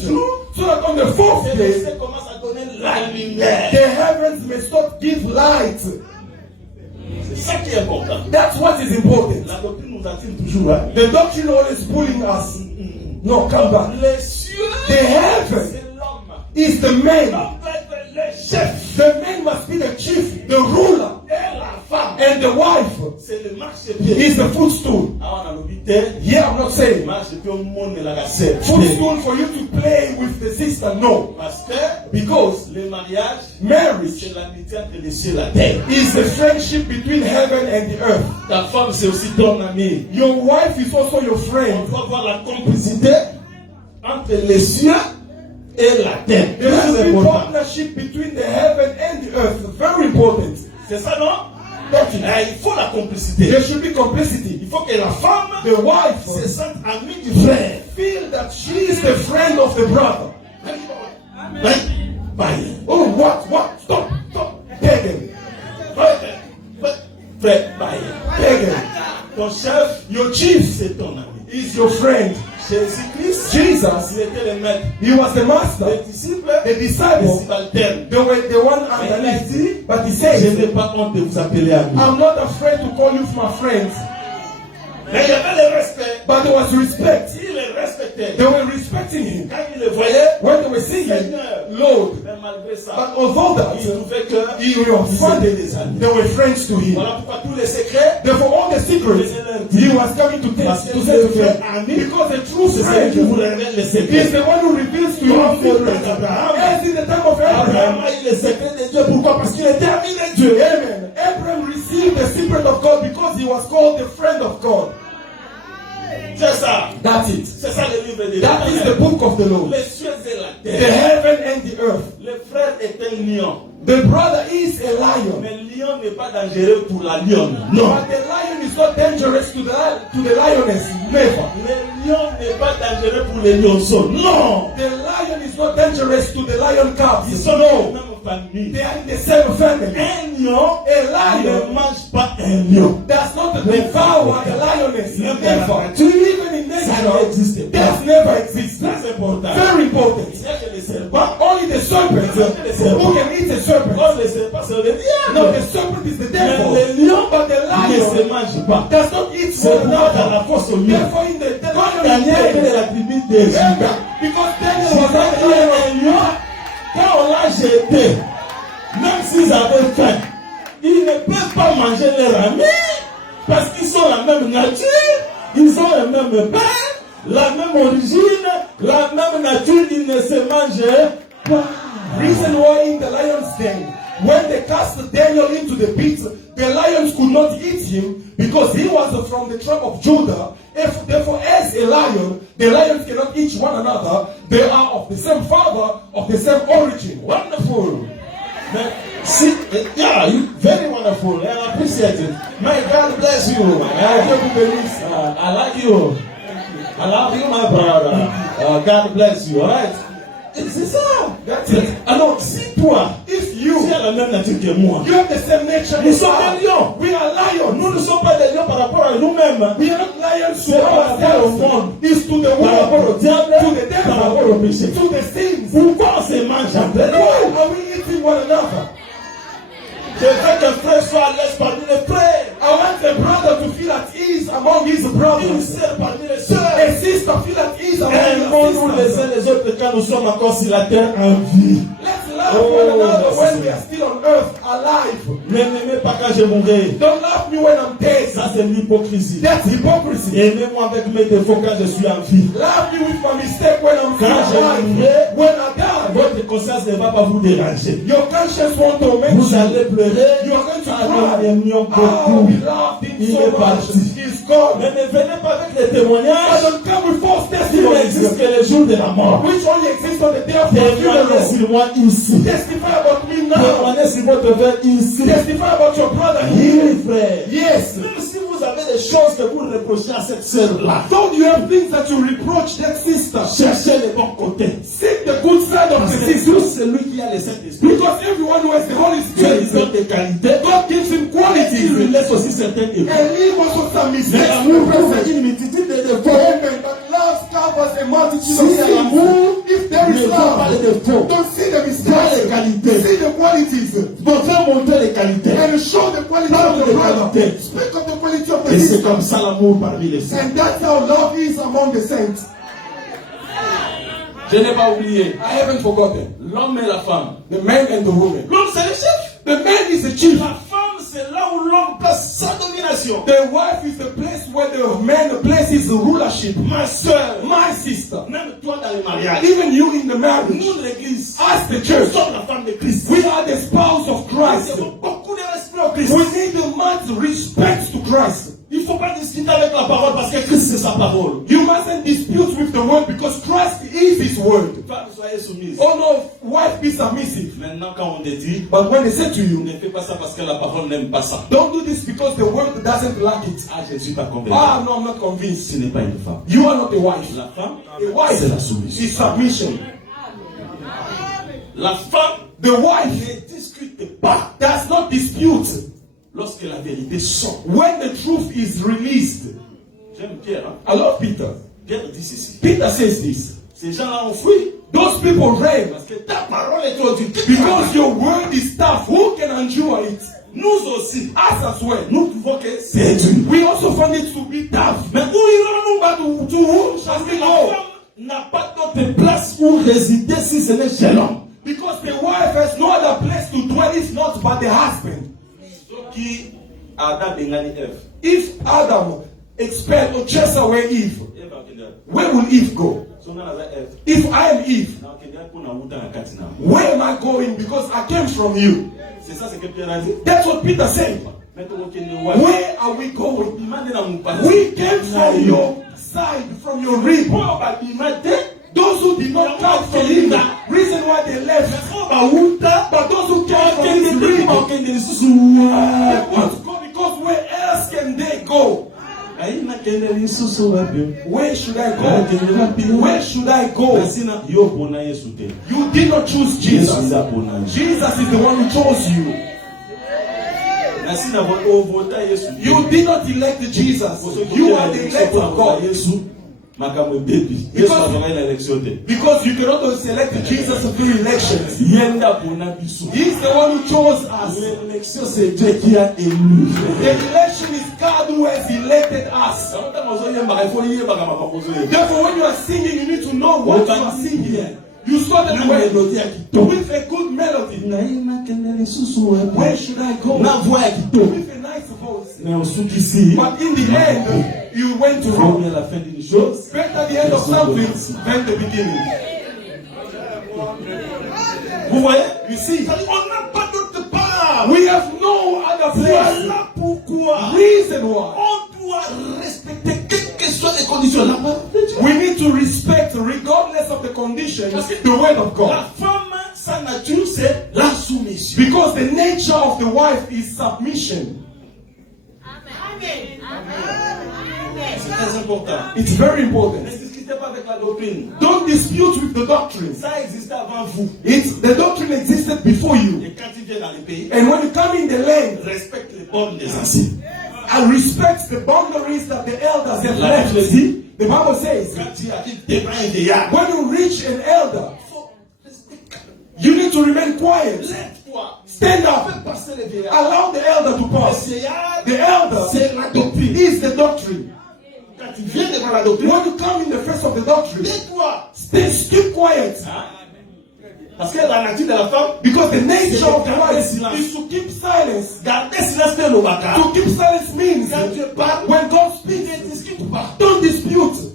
So that on the fourth Et les day, cieux commencent à donner la lumière. the heavens may start give light. C'est ça qui est important. That's what is important. La doctrine nous attire toujours. Hein? The doctrine always pulling us. No, come back. Les cieux, The heaven c'est l'homme. is the man. L'homme doit être le chef. The man must be the chief, the ruler, Et la femme, and the wife c'est le marchepied. is the footstool. Ah, on a l'obité. Yeah, I'm not saying Marchepied au monde de la cassette. footstool for you to play with the sister. No, Parce que because le mariage, marriage c'est l'amitié entre les cieux et la terre. is the friendship between heaven and the earth. Ta femme, c'est aussi ton ami. Your wife is also your On friend. doit voir la complicité entre les cieux et la terre. There should Très be important. partnership between the heaven and the earth. Very important. C'est ça, non? Doctrine. Il faut la complicité. There should be complicity. Il faut que la femme The wife se sente amie du frère. feel that she is the friend of the brother. Bye. Oh, what? Stop. Pagan. Frère, bye. Pagan. Ton chef, Your chief c'est ton ami. is your friend. Jésus-Christ, Jesus, il était le maître. he was the master. Les disciples, The les disciples, subalternes. they were the one underneath. But he Je said, n'ai pas honte de vous appeler ami. I'm not afraid to call you my friends. Mais il y avait le respect. But there was respect. Il les respectait. They were respecting him. Quand il le voyait, When they were singing, Lord. mais malgré ça, But although that, il trouvait que he was friendly, they were friends to him. voilà pourquoi tous les secrets, Therefore, all the secrets he was coming to parce test que to say to le frère them. ami, Because the true c'est celui qui vous friend révèle les is secrets. the one who reveals to you Comme le secrets. temps d'Abraham. As in the time of Abraham Abraham. a eu les secrets de Dieu. Pourquoi? Parce qu'il était ami de Dieu. Amen. Abraham received the secret of God because he was called the friend of God. C'est ça. That's it. C'est ça le livre de That is the book of the Lord. Les cieux et la The terre. heaven and the earth. Le frère est un lion. The brother is a lion. Mais le lion n'est pas dangereux pour la lionne. Non. But the lion is not dangerous to the lioness. Never. Le lion n'est pas dangereux pour les lionceaux. Non. The lion is not dangerous to the lion cubs. Ils sont dans la même famille. They are in the same family. Un lion A ne lion mange pas un lion. does not devour the lioness. Même Never. dans la nature, Even in ça nature, n'existe pas. death never exists. Très important. Very important. Il y a que les serpents. But only the serpent who can eat a serpent. Oh, les serpents, c'est le diable. No, the serpent is the Mais devil. le lion But the ne se lion mange pas. does not eat C'est one pourquoi dans la another. force au lion. Therefore, in the lion Daniel était de is la tribu de Juda. dead. Because Daniel Si was not il y a lion. un lion, quand on l'a jeté, même s'ils avaient faim, ils ne peuvent pas manger leur ami parce qu'ils sont la même nature, ils ont le même père, la même origine, la même nature, ils ne se mangent pas. Reason why in the lion's den, when they cast Daniel into the pit, the lions could not eat him because he was from the tribe of Judah. Therefore, as a lion, the lions cannot eat one another. They are of the same father, of the same origin. Wonderful. See, yeah, you very wonderful. And I appreciate it. May God bless you. I like you. I love you, my brother. God bless you. All right. C'est ça. That's it. Alors, si toi, If you tu as la même nature que moi, you have the same nature, nous as sommes I, des lions. we are lions. Nous ne sommes pas des lions par rapport à nous-mêmes. We are not lions to C'est par rapport au ourselves. monde, It's to the par rapport au world, diable, to the par rapport au devil, péché. to the sins. Pourquoi on se mange entre Why nous? are we eating one another? Je veux qu'un frère soit à l'aise parmi les frères. I want a brother to feel at ease among his Une brothers. sœur parmi les sœurs. A sister feel at ease among Un monde où his les sisters. uns les autres, quand nous sommes encore sur la terre en vie. Let's love Oh, one another merci when Seigneur. we are still on earth, alive. Ne m'aimez pas quand je mourrai. Don't love me when I'm dead. Ça, c'est l'hypocrisie. That's hypocrisy. Aimez-moi avec mes défauts quand je suis en vie. Love me with my mistake when I'm Quand still je alive. mourrai, When I die, votre conscience ne va pas vous déranger. your conscience won't torment Vous you. allez pleurer. You are going to Ah, nous cry. l'aimions Oh, beaucoup. we loved him Il so est much. parti. He's gone. Mais ne venez pas avec les I témoignages don't come with false qui n'existent testimonies, que le jour de la mort. which only exist on the day of my Témoignez funeral. sur moi ici. Testify about me now. Témoignez sur votre frère ici. Testify about your brother here. Oui, frère. Yes. Même si vous avez des choses que vous reprochez à cette sœur-là, Don't you have things that you reproach that sister? cherchez les bons côtés. Seek the good side of Parce the que sister. tout celui qui a le Saint-Esprit, Because everyone who has the Holy Dieu lui Spirit, donne des qualités. God gives him Il lui qualities. laisse aussi certaines erreurs. And leave also some Mais mistakes. l'amour couvre une multitude de défauts. Amen. But love covers a multitude Si of c'est sins. l'amour, If there ne is vois pas les love, défauts. don't see the Vois les mistakes. qualités. See the qualities. Donc fais montrer les qualités. And show the quality Parle of de the brother. qualité. Speak of the quality of the Et c'est sister. comme ça l'amour parmi les saints. And that's how love is among the saints. Je n'ai pas oublié. I haven't forgotten. L'homme et la femme. The man and the woman. L'homme c'est le chef. The man is the chief. La femme c'est là où l'homme place sa domination. The wife is the place where the man places the rulership. Ma soeur, My sister. même toi dans les mariages, Even you in the marriage. nous l'église, As the nous church. sommes la femme de Christ. We are the spouse of Nous Christ. avons beaucoup de respect au Christ. We need the man's respect to Christ. Il ne faut pas discuter avec la parole parce que Christ c'est sa parole. You mustn't dispute with the word because Christ is his word. Femme, soyez soumise. Oh no, wife, be submissive. Maintenant, quand on te dit, But when they say to you, ne fais pas ça parce que la parole n'aime pas ça. don't do this because the word doesn't like it. Ah, je ne suis pas convaincu. Ah no, I'm not convinced. Ce n'est pas une femme. You are not a wife. La femme, A wife c'est la soumission. is submission. La femme The wife ne discute pas does not dispute lorsque la vérité sort. when the truth is released. J'aime Pierre. Hein? I love Peter. Pierre dit ceci. Peter says this. Ces gens-là ont fui Those people ran parce que ta parole est trop dure. because your word is tough. Who can endure it? Nous aussi, Us as well. nous trouvons que c'est dur. We also find it to be tough. Mais où irons-nous? But to whom shall we La go? femme n'a pas d'autre place où résider si ce n'est chez l'homme. Because the wife has no other place to dwell if not but the husband. Ce qui Adam bengani Ève. If Adam expelled or chased away Eve, Ève akenda. where will Eve go? So na za Ève. If I am Eve, Na akenda pour na wuta na kati na. where am I going? Because I came from you. C'est ça ce que Pierre a dit. That's what Peter said. Maintenant on kende wa. Where are we going? Imande na mupasi. We came from your side, from your rib. Pour ba imate. Those who did not come from him, reason why they left. Pour ba wuta. But those who came from Kende his de rib, ba kende they susu. want to go because where else can they go? Aina kende lisusu wapi? Where should I go? Where should I go? Nasina yo pona Yesu te. You did not choose Yesu Jesus. nda pona. Jesus is the one who chose you. Nasina vo vota Yesu. You did not elect Jesus. You are the elect of God. Yesu. Makamwe baby. Yesu avanga ina election te. Because you cannot select Jesus through elections. Yenda pona biso. He is the one who chose us. L'élection c'est Dieu qui a élu. The election is God who has elected us. Therefore, when you are singing, you need to know what you are singing. You started with a good melody. Where should I go? With a nice voice. But in the end, you went wrong. Better the end of something than the beginning. Vous voyez? You see, On n'a pas d'autre part. we have no other place. Voilà pourquoi Reason why. on doit respecter quelles que soient les conditions. La parole de Dieu. We need to respect, regardless of the conditions, the word of La God. femme, sa nature, c'est la soumission. Because the nature of the wife is submission. C'est très important. It's very important. Ne discutez pas avec la doctrine. Don't dispute with the doctrine. Ça existait avant vous. The doctrine existed before you. Et quand tu viens dans les pays, And when you come in the land, respecte les bornes des anciens. and respect the boundaries that the elders have La left. Bible dit, The Bible says, quand tu arrives devant un vieillard, when you reach an elder, faut respecter. you need to remain quiet. Lève-toi. Stand up. Fais passer le vieillard. Allow the elder to Le pass. vieillard, The elder c'est la doctrine. is the doctrine. Quand tu viens devant la doctrine, When you come in the face of the doctrine, tais-toi. keep quiet. Hein? Parce que la nature de la femme, Because the nature of the garder wife silence. is to keep silence. Garder silence que le baka. To keep silence means Quand tu parles, when God ne speaks, discute pas. don't dispute.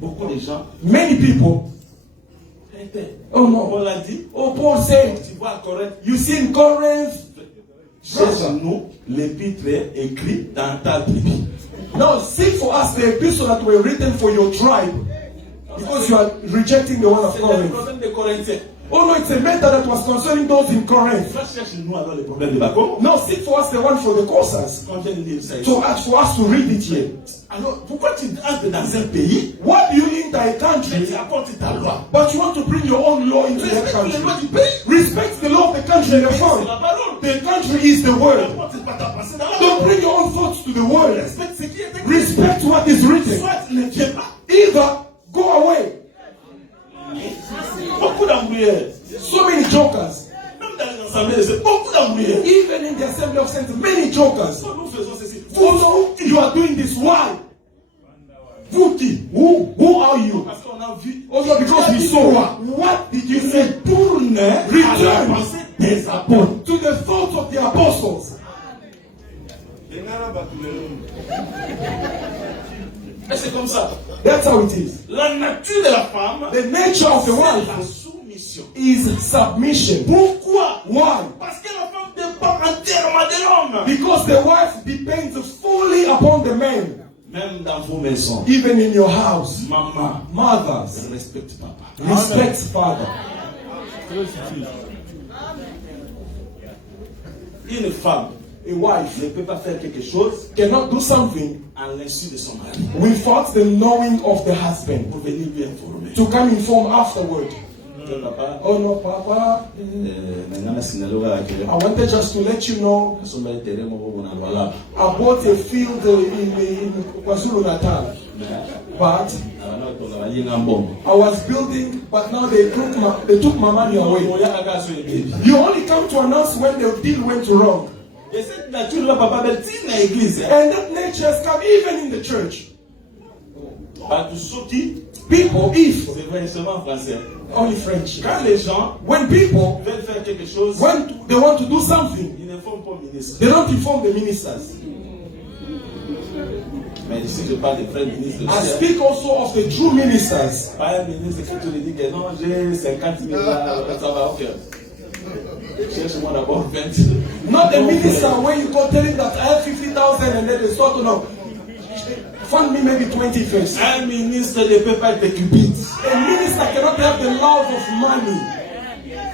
Beaucoup de gens, Many people, oh on no, l'a dit, oh Paul said, tu vois à Corinthe, you see in Corinth, cherche-nous l'épître écrit dans ta tribu. now seek for us the epistle that were written for your tribe, because you are rejecting the one of C'est le Corinth. problème des Corinthiens. Oh no, it's a matter that was concerning those in Corinth. Va chercher-nous alors le problème de Bako. Now seek for us the one for the Corsas. Quand je dis ça, So ask for us to read it here. alors pourquoi tu entres dans un pays What do you enter a et country, tu apportes ta loi? but you want to bring your own law into that Respecte les lois country? du pays. Respect the law of the country and the C'est fund. la parole. The country is the word. N'apporte pas ta pensée dans la Don't parole. bring your own thoughts to the word. Respecte ce qui est écrit. Respect what is written. Soit ne viens pas. Either go away. Beaucoup d'embrouilles. So many jokers. Même dans les assemblées, c'est beaucoup d'embrouilles. Even in the assembly of saints, many jokers. Nous faisons ceci. Also, you are doing this. Why? Vous qui? Who are you? Parce qu'on a vu. Also because we saw what did you say? Tourne à la Return pensée des apôtres. to the thoughts of the apostles. Et c'est comme ça. That's how it is. La nature de la femme, The nature of the c'est wife la soumission. is submission. Pourquoi? Why? Parce que la femme dépend entièrement de l'homme. Because the wife depends fully upon the man. Même dans vos maisons, Even in your house, maman, mothers, respecte papa. respect father. Une femme A wife ne peut pas faire quelque chose cannot do something à l'insu de son mari without the knowing of the husband pour venir lui informer. to come inform afterward. Papa, Oh no, Papa, nangana sinaloga akele. I wanted just to let you know Nasomba terrain moko bona lwala. I bought a field in KwaZulu Natal, but Abana to la balinga mbongo. I was building, but now they took my money away. Moya kaka so ebi. You only come to announce when the deal went wrong. Et cette nature là papa belti na église. And that nature has come even in the church. Pas tout soki, People, if c'est vrai seulement en français. only French, Quand les gens when people, veulent faire quelque chose, when they want to do something, ils ne font pas ministre. they don't inform the ministers. Mais ici je parle des vrais ministres. I speak also of the true ministers. Pas un ministre qui te dit que non, j'ai 50 000 là, ça va, ok. Cherche-moi d'abord 20. Not a minister where you go telling that I have 50,000 and then they start to know. Fund me maybe 20 first. Un ministre ne peut pas être cupide. A minister cannot have the love of money.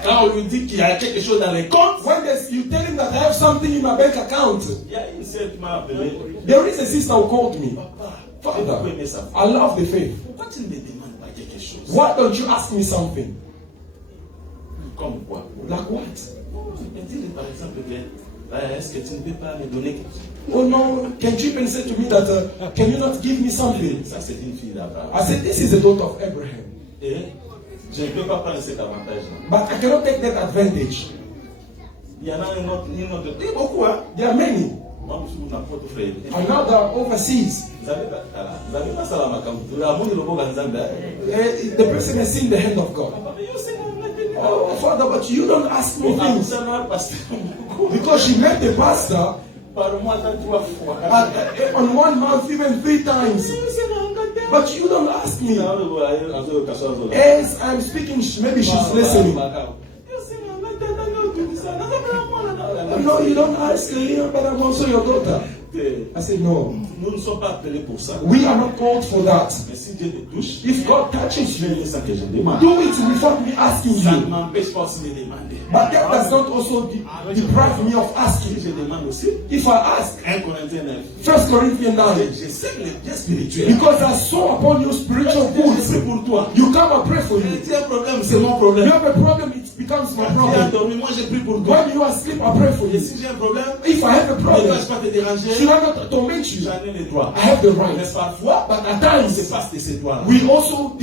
Quand on lui dit qu'il y a quelque chose dans les comptes, When you tell him that I have something in my bank account, il y a une sœur qui m'a appelé. there is a sister who called me. Papa, j'ai Father, beaucoup aimé ça. I love the faith. Pourquoi tu ne me demandes pas quelque chose? Why don't you ask me something? Comme quoi? Like what? Elle dit par exemple que est-ce que tu ne peux pas me donner quelque chose? Oh no, can you even say to me that, can you not give me something? Ça c'est une fille d'Abraham. I said, this is the daughter of Abraham. Et je ne peux pas prendre cet avantage-là. But I cannot take that advantage. Il y en a une autre. Il y a beaucoup, hein? There are many. Moi, je suis n'importe frère. And now they are overseas. Vous avez pas ça là, ma campagne. Vous avez le bon Ganzamba. The person has seen the hand of God. Oh, Father, but you don't ask me things. Because she met the pastor Par mois, 3 fois. on 1 month, even 3 times. But you don't ask me. As I'm speaking, maybe she's listening. No, you don't ask her, but I'm also your daughter. I said, no. Nous ne sommes pas appelés pour ça. We are not called for that. Mais si Dieu te touche, If God touches je you, fais ça que je demande. do it without me asking Ça ne you. m'empêche pas aussi de demander. But that does not also deprive me of Si asking. je demande aussi, If I ask, 1 Corinthiens 9, 1 Corinthians 9, je sais que les biens spirituels. because I saw upon you spiritual Je goods, prie pour toi. you come and pray for you. Tu as un problème, c'est mon You problème. have a problem, it becomes my Tu as problem. dormi, moi je prie pour toi. When you are asleep, I pray for Et you. si j'ai un problème, If I have a ne problem, vais pas te déranger. should I not torment you? J'en ai les droits. I have the Mais right. parfois, But at on se times, passe de ces droits. we also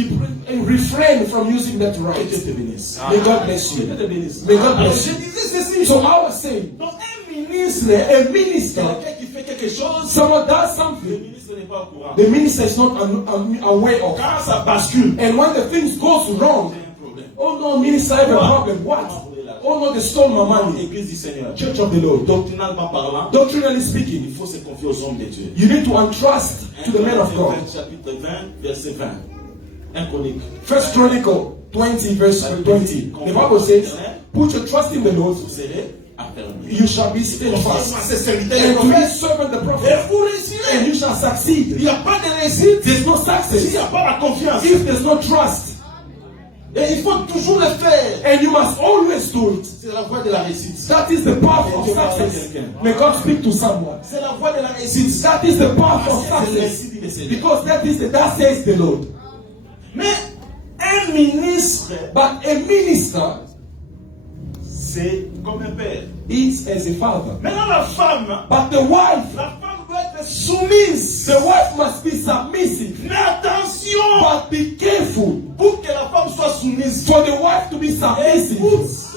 refrain from using that Que Dieu right. te bénisse. May God bless Que Dieu you. te bénisse. May God Alors, bless je you. disais ceci. So I was saying, Donc, un ministre, a minister, quelqu'un qui fait quelque quelque chose, someone does le something, ministre n'est pas au courant. the minister is not aware of. Quand ça bascule, And when the things goes wrong, c'est un problème. oh no, minister, I have a problem. What? Oh no, they stole my money. L'église du Seigneur, Church of the Lord. doctrinalement parlant, Doctrinally il speaking, faut se confier aux hommes de Dieu. you need to entrust to the men of God. Chapitre 20, verset 20. 1 Chronique. First Chronicle 20, verse 20. The Bible says, put your trust in the Lord, Vous serez affermis. you shall be Confiez-moi steadfast. à ces serviteurs et And to his prophètes, servant the et prophet, vous réussirez. and you shall Il succeed. n'y a pas de réussite There's no s'il n'y success a pas la confiance. if there's no trust. Et il faut toujours le faire. And you must always do it. C'est la voie de la réussite. That is the path of success. May God speak to someone. C'est la voie de la réussite. That is the path of C'est le success. récit du Seigneur. Because that says the Lord. Mais un ministre, But a minister c'est comme un père. is as a father. Maintenant, la femme But the wife doit être soumise. The wife must be submissive. Mais attention, But be careful pour que la femme soit soumise, for the wife to be submissive.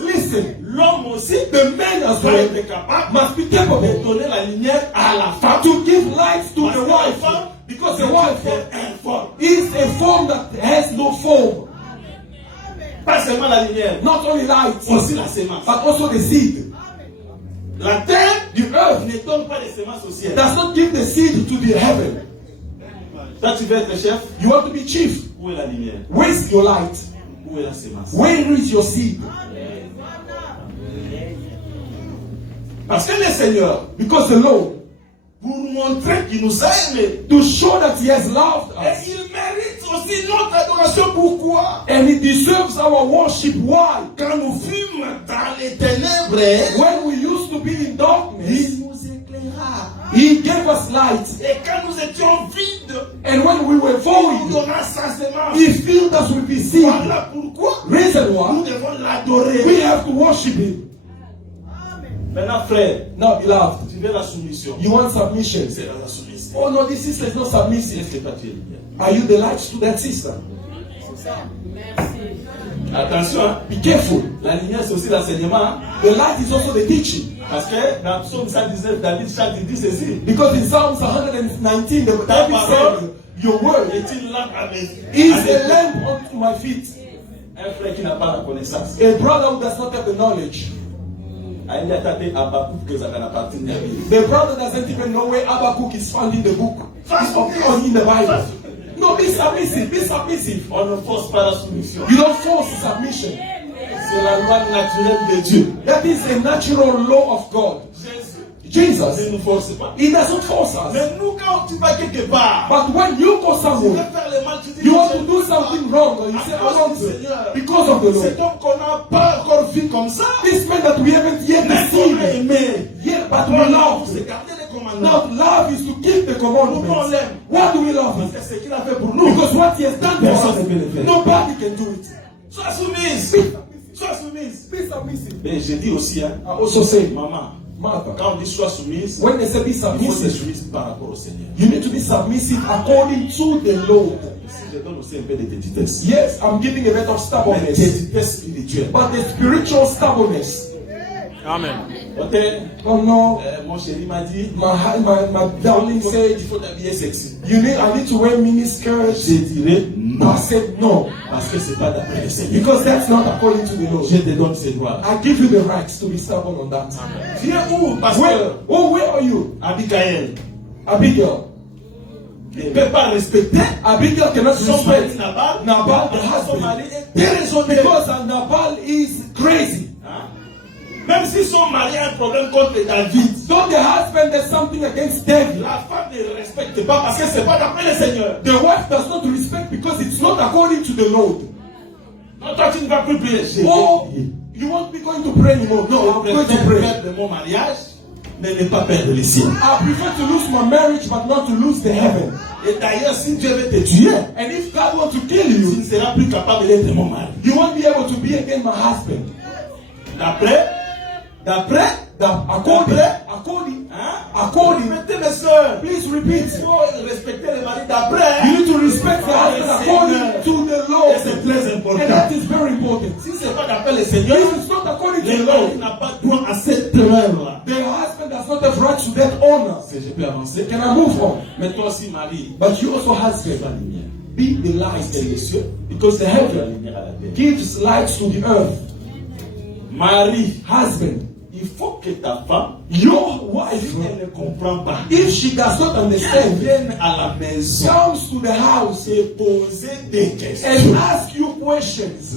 Listen, l'homme aussi the man as doit well être capable must be de capable donner la lumière à la femme. to give light to Parce the que la wife. femme, Because the c'est wife une forme. is a form that has no form. Pas seulement la lumière, Not only light, aussi la sémence. but also the seed. La terre The earth ne donne pas de sémence au ciel. does not give the seed to the heaven. Toi, tu veux être chef, You want to be chief. où est la lumière? Where's your light? Où est la sémence? Where is your seed? Parce que le Seigneur, Because the Lord, pour montrer qu'il nous a aimés, to show that He has loved et us, il mérite aussi notre adoration. Pourquoi? and He deserves our worship. Why? Quand nous fûmes dans les ténèbres, When we used to be in darkness, il nous éclaira. He gave us light. Et quand nous étions vides, And when we were il nous void, donna sa sémence. He filled us with His seed. Voilà pourquoi Reason nous why devons l'adorer. we have to worship Him. Maintenant, frère, Now, beloved, tu veux la soumission. you want submission. C'est la soumission. Oh no, this sister is not submissive. Est-ce que toi tu es lumière? Are you the light to that sister? Attention, hein. Be careful. La lumière c'est aussi l'enseignement. Hein. The light is also the teaching. Parce que dans Psaume 119, David chante, il dit ceci. Because in Psalms 119, the David said, your word Est une lampe à mes is a lamp unto my feet. Un frère qui n'a pas la connaissance. A brother who does not have the knowledge. Il a tapé Habakkuk que ça va appartenir à lui. The brother doesn't even know where Habakkuk is found in the book. Or in the Bible. No, be submissive. Be submissive. On ne force pas la soumission. You don't force submission. C'est la loi naturelle de Dieu. That is a natural law of God. Jésus Jesus, ne nous force pas. He doesn't force us. Mais nous, quand tu vas quelque part, But when you go tu veux somewhere, faire le mal, tu dis you want je to ne do veux pas. something wrong, and you say, I want to. Because of the Lord. Cet homme qu'on n'a pas encore vu comme ça, This man that we haven't yet mais qu'on a seen, aimé. yet, but we Voilà, love. c'est garder les commandements. Now, love is to keep the commandments. Pourquoi on l'aime? Why do we love him? C'est ce qu'il a fait pour nous. Because what he has done for Personne ne peut le us, faire. nobody can do it. Sois soumise. Sois soumise. Be submissive. Mais j'ai dit aussi, hein, I also say, maman, Mother, quand on dit sois soumise, when they say be il faut être submissive, soumise par rapport au Seigneur. you need to be submissive according to the Lord. Si je donne aussi un peu de tétitesse. Yes, I'm giving a bit of Mais stubbornness, tétitesse spirituelle. but the spiritual stubbornness. Ok, Oh no, mon chéri m'a dit, my darling said, il faut t'habiller sexy. I need to wear mini skirts. Je dirais non. I said no, Parce que c'est pas d'après le Seigneur. because that's not according to the Lord. Je te donne ces droits. I give you the right to be stubborn on that. Viens où, pasteur? Where are you? Abigail Abigail. ne peut pas respecter Abigail cannot son mari respect Nabal. Nabal, the Son husband, mari est déraisonné. because Nabal is crazy. Hein? Même si son mari a un problème contre David, Though the husband has something against David, la femme ne respecte pas parce que c'est pas d'après le Seigneur. the wife does not respect because it's not according to the Lord. Non, toi tu ne vas plus prier. Oh, you won't be going to pray anymore. No, I'm Je going to préfère pray. perdre mon mariage, mais ne pas perdre le ciel. I prefer to lose my marriage but not to lose the heaven. Et d'ailleurs, si Dieu veut te tuer, And if God wants to kill tu you, ne seras plus capable d'être mon mari. you won't be able to be again my husband. D'après, According, Répétez mes soeurs. please repeat. Il faut respecter le mari d'après. You need to respect the husband according to the Et Lord. c'est très And important. that is very important. Si ce n'est pas d'après le Seigneur, If it's not according to le the mari Lord, n'a pas droit à cette erreur-là. the husband husband does not have right to that honor. Si je peux avancer. Can I move on? Mais toi aussi, Marie, But you also fais husband, la lumière. be the light Parce que les cieux, because the la heaven lumière à la terre. gives light to the earth. Marie, Husband, il faut que ta femme, your wife, si elle ne comprend pas, if she does not elle understand, vienne à la maison comes to the house et poser des questions. and ask you questions,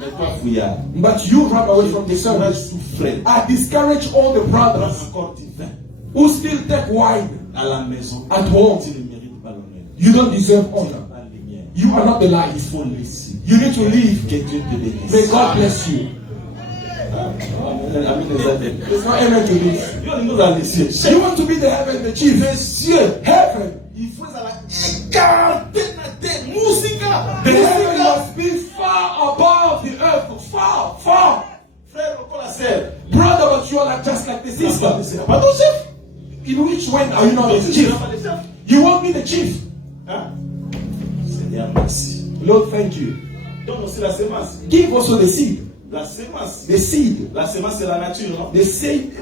Mais toi, fouillard, but you run away from the tu seras service. souffré. I discourage all the Prends brothers encore du vin who still take wine à la maison. at home. Tu ne mérites pas l'honneur. You don't deserve Tu n'es honor. pas la lumière. You are not the Il light. faut laisser. You need to leave. Que Dieu te bénisse. May God bless you. Amen, les amis. There's no amen to this. Dieu nous a laissé. You want to be the heaven, the chief. Cieux, Heaven. il faut écarter la terre. Musique. The heaven must be far above the earth. Far, far. Frère, encore la sœur. Brother, but you are like just like the sister. Pas ton chef. In which way are you not the Tu chief? n'as pas de chef. You won't be the chief. Hein? Seigneur, merci. Lord, thank you. Donne aussi la sémence. Give also the seed. La sémence. The seed. La sémence, c'est la nature, non? The seed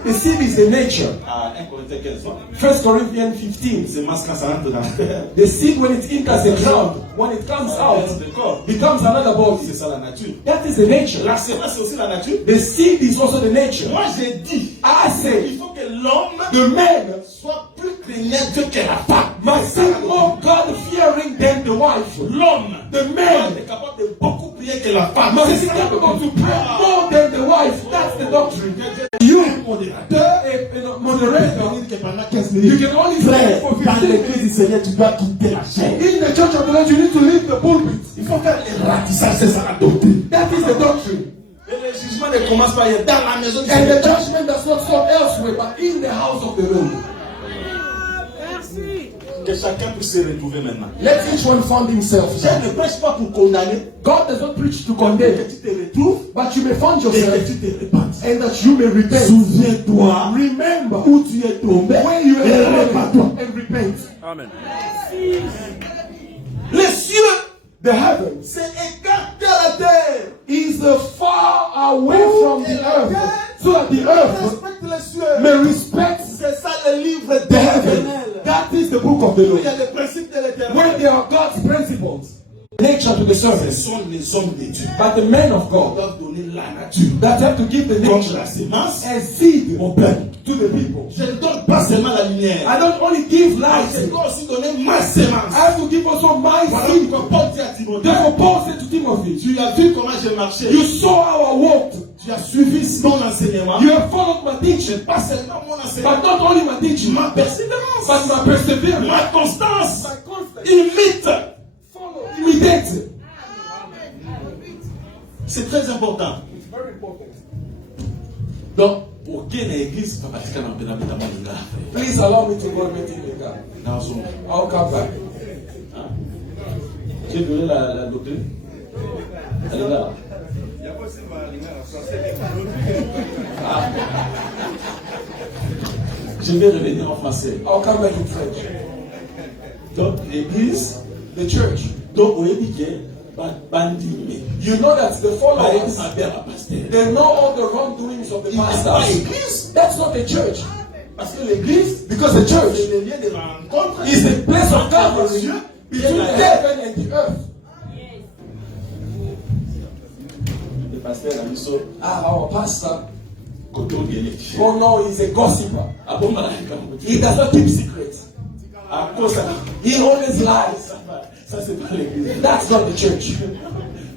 is the nature. Ah, 1 Corinthiens 15, non? 1 Corinthians 15. Sémence, quand ça rentre dans la terre, The seed, when it enters the ground, when it comes out, le corps. becomes another body. C'est ça la nature. That is the nature. La sémence, c'est aussi la nature. The seed is also the nature. Moi, j'ai dit, I say, il faut que l'homme the man soit plus craignant Dieu que la femme. must be more God-fearing than the wife. L'homme, The man est capable de beaucoup prier que la femme. must be capable to pray more than the wife. That's the doctrine. You, a moderator, Que pendant 15 you minutes, can only pray for 15 dans minutes. l'église du Seigneur, tu dois quitter la chaîne. In the church of the Lord, you need to leave the pulpit. Il faut faire les ratissages, c'est ça la doctrine. That is the doctrine. Et le jugement ne commence pas dans la maison du And the Seigneur. judgment does not stop elsewhere, but in the house of the Lord. Que chacun puisse se retrouver maintenant. Let each one find himself. Je ne prêche pas pour condamner, God does not preach to que condemn, tu te retrouves but you may find et que yourself tu te répandes. and that you may repent. Souviens-toi Remember où tu es tombé when you et are répands-toi. and repent. Les cieux The heavens s'est écarté à la terre. is far away from the earth, so that the earth Respecte les cieux. may respect C'est ça le livre the heaven. d'éternel. That is the book of the Il Lord. y a les principes de l'éternel. When there are God's principles, nature to the Ce servants, sont les hommes de Dieu. but the men of Ils God doivent donner la nature. that have to give the Comme nature la sémence and seed au peuple. to the people. Je ne donne pas seulement la lumière. I don't only give light, Je dois aussi donner ma sémence. I have to give also my Voilà seed. pourquoi Paul dit à Timothée, Therefore, Paul said to Timothy, tu as vu comment j'ai marché. you saw how I walked. Tu as suivi mon enseignement. You have followed my teaching, Pas seulement mon but enseignement. not only my teaching, Ma persévérance. but my perseverance. Ma constance. My constant. Imite. Follow, imitate. C'est très important. It's very important. Donc, aucune église ne peut pas faire un peu de temps. Please allow me to go and meet in the car. Dans son. I'll come back. J'ai donné la doctrine. Elle est là. Ah. Je vais revenir en français. I'll come back in French. Donc, l'église, The church. donc, on dit que bandit. You know that the followers, pasteur. they know all the wrongdoings of the Il n'est pas pastors. église. That's not the church. Parce que l'église, Because the church c'est le lieu de rencontre. is the place of gathering Dieu between heaven and the earth. Le pasteur a mis ça. Our pastor, Côté au Guinée. oh no, he's a gossiper. Ah bon, malade. He does not keep secrets. À cause ça. He always lies. Ça, c'est pas l'église. That's not the church.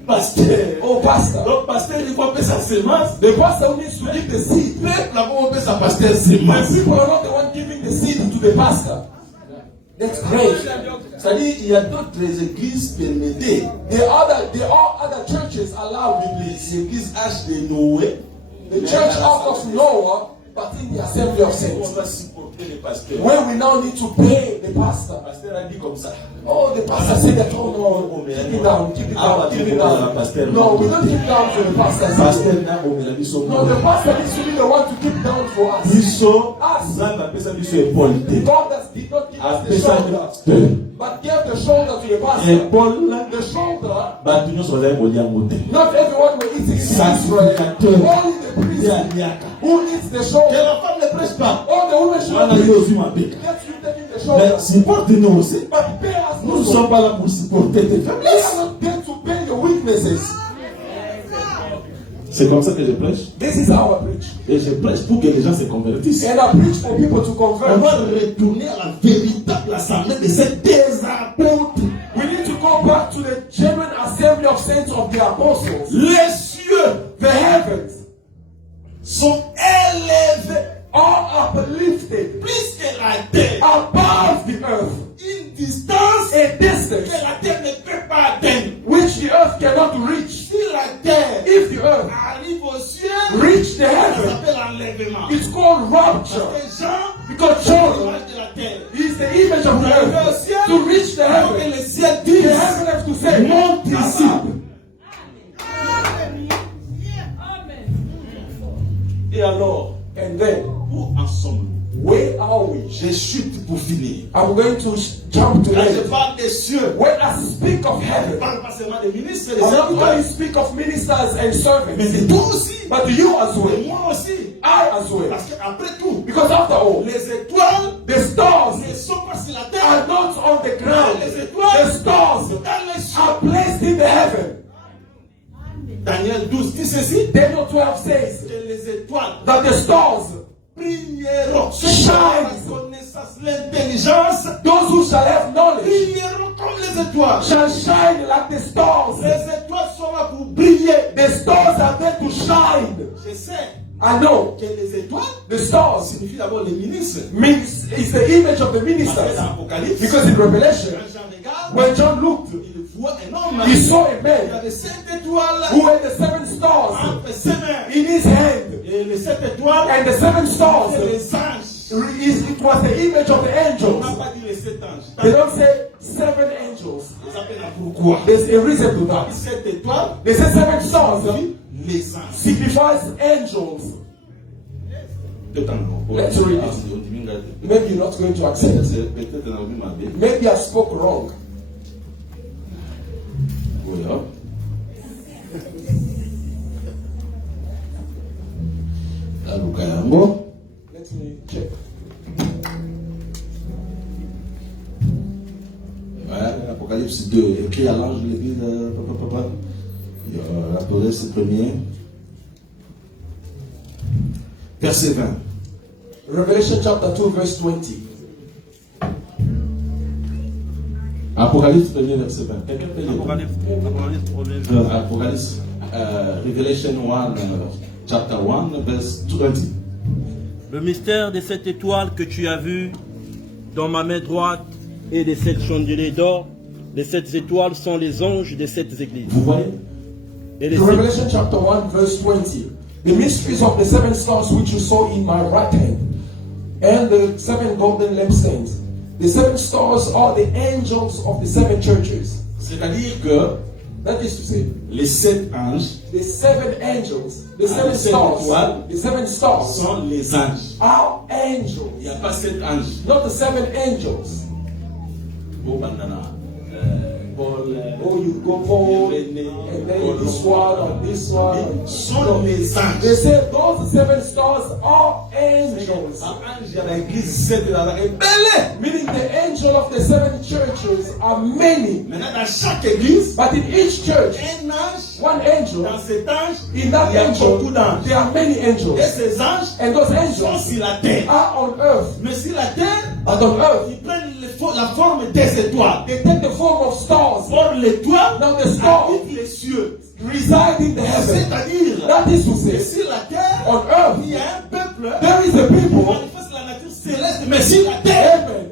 Pasteur. Oh, pastor. Donc, pasteur, il faut appeler sa sémence. The pastor who needs to give the seed. Peuple, là, on appelle sa pasteur The sémence. people are not the one giving the seed to the pastor. That's great. C'est-à-dire, il y a d'autres églises permettées. There are other churches allowed L'église H de Noé. the church out of Noah, but in the assembly of On saints. va supporter les pasteurs. When we now need to pay the pastor. Le pasteur a dit comme ça. Oh, the pastor said that, oh no, keep it down, keep it down, keep it down. No, we don't keep down for the pastor. Pasteur n'a pas la mission. No, the pastor needs to be the one to keep down for us. Mission, Us. Zan appelle ça mission épaulité. God that did not give us the Appelle ça shoulder, pasteur. but gave the shoulder to the pastor. Épaule, The shoulder, bato nyonso bazali kolia ngo te. not everyone will eat it in Israel. Sacrificateur. Only the priest Nde aliaka. who eats the Que shoulder. la femme ne prêche pas. Oh woman should Voilà, not il est preach. aussi ma bête. That's you taking the Mais shoulder. supporte-nous aussi. But pay us Nous ne also. sommes pas là pour supporter tes We faiblesses. are not there to pay your weaknesses. C'est comme ça que je prêche. This is how I preach. Et je prêche pour que les gens se convertissent. And I preach for people to On convert. va retourner à la véritable assemblée de ces deux apôtres. We need to go back to the genuine assembly of saints of the apostles. Les cieux The heavens sont élevés are uplifted plus que la terre. above the earth. Une distance A distance que la terre ne peut pas atteindre. which the earth cannot reach. Si la terre If the earth arrive au ciel, reach the ça heaven, s'appelle enlèvement. it's called rapture. Parce que Jean, Because c'est John l'image de la terre. is the image of the earth. To reach the Alors que heaven, le ciel the dit, heaven has to say, monte ici. Et alors, and then, où en sommes-nous? where are we? Je chute pour finir. I'm going to jump to Quand je it. parle des cieux, When I speak of je ne heaven, parle pas seulement des ministres et des I'm not serviteurs, only speak of ministers and mais servants, de toi aussi, but you as et well. moi aussi. I as well. Parce qu'après tout, Because after all, les étoiles the stars ne sont pas sur la are terre, not on the ground. les The étoiles stars sont dans les cieux. are placed in the heaven. Daniel 12 dit ceci, Daniel 12 says que les étoiles that the stars, brilleront. Shine. La connaissance, l'intelligence those who shall have knowledge, brilleront comme les étoiles. shall shine like the stars. Les étoiles sont là pour briller. The stars are there to shine. Je sais I know que les étoiles the stars signifient d'abord les ministres. means it's the image of the Parce que ministers. dans l'Apocalypse, Because in Revelation, quand Jean regarde, when John looked, il voit un homme he saw a qui man avait 7 étoiles who had the 7 stars entre ses mains. in his hand. Et les 7 étoiles, And the 7 stars, c'est les anges. it was the image of the On n'a angels. pas dit les 7 anges. They don't say 7 angels. Ils appellent là pourquoi. There's a reason to that. 7 étoiles, They say 7 stars les anges. signifies angels. Let's read it. Maybe you're not going to accept it. Peut-être dans ma vie. Maybe I spoke wrong. Voilà. Aluka yango. Let me check. Voilà, Apocalypse 2, écrit à l'ange de l'église, Apocalypse 1er, verset 20. Revelation chapter 2 verse 20. Apocalypse 1er, verset 20. Quelqu'un peut lire? Apocalypse. Apocalypse, Revelation 1, chapter 1, verse 20. Le mystère de cette étoile que tu as vue dans ma main droite et des 7 chandeliers d'or. Les 7 étoiles sont les anges des 7 églises. Vous voyez? Et les Revelation chapter 1 verse 20. The mysteries of the 7 stars which you saw in my right hand, and the 7 golden lampstands. The 7 stars are the angels of the 7 churches. C'est-à-dire que That is to say, les 7 anges the 7 angels, the 7 the 7 stars, étoiles the 7 stars sont les anges. are angels, Il n'y a pas 7 anges. not the 7 angels. Bon, bandana. Paul, Oh, you go forward, and then this one, and this one. sont les They anges. say those 7 stars are angels. Un ange à l'église 7 dans la rebelle. Meaning the angel of the 7 churches are many. Maintenant, dans chaque église, But in each church, un ange, one angel, dans cet ange, in that il y a beaucoup angel, d'anges. there are many Et angels. ces anges And those sont angels sur la terre. are on earth. Mais sur la terre, And on earth, ils prennent la forme des étoiles. they take the form of stars. Or l'étoile Now the star habite les cieux. reside in the heaven. C'est-à-dire, That is to que say, sur la terre, on earth, il y a un peuple there is a qui people. manifeste la nature céleste, mais sur la terre, Amen.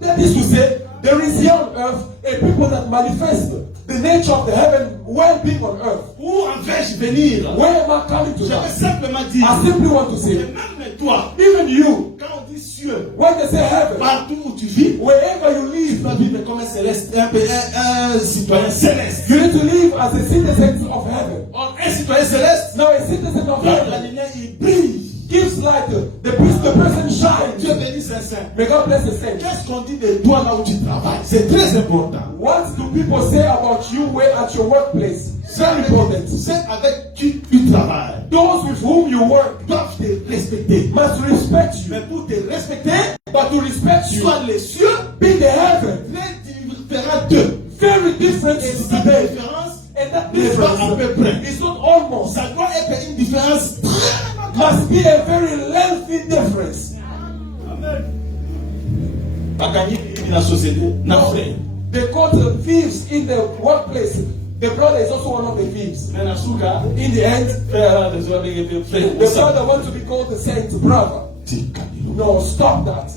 That is to say, there is here on earth a people that manifest the nature of the heaven while being on earth. où en vais-je venir? Where am I coming to Je vais now? simplement dire, I simply want to que say, même toi, even you, quand on dit cieux, when they say heaven, partout où tu vis, wherever you tu live, dois vivre comme un céleste, un citoyen céleste. you need to live as a citizen of heaven. Or, un citoyen céleste, Now, a citizen of quand la heaven lumière il brille, gives light. The person Dieu shines. bénisse un saint. May God bless the saints. Qu'est-ce qu'on dit de toi là où tu travailles? C'est très important. What do people say about you where at your workplace? Very important. C'est avec qui tu tu travailles Those with whom you work doivent te respecter. must respect you. Mais pour te respecter, But to respect you, soit les cieux, be the heaven. très différent d'eux. Very different Et is cette today. différence And that n'est pas à peu près. difference is not almost. Ça doit être une différence très Must be a very lengthy difference. pas gagné dans la société. Non, frère. They call the thieves in the workplace. The brother is also one of the thieves. Mais dans ce cas, In the end, frère, les autres, les frères, the brother wants to be called the saint brother. No, stop that.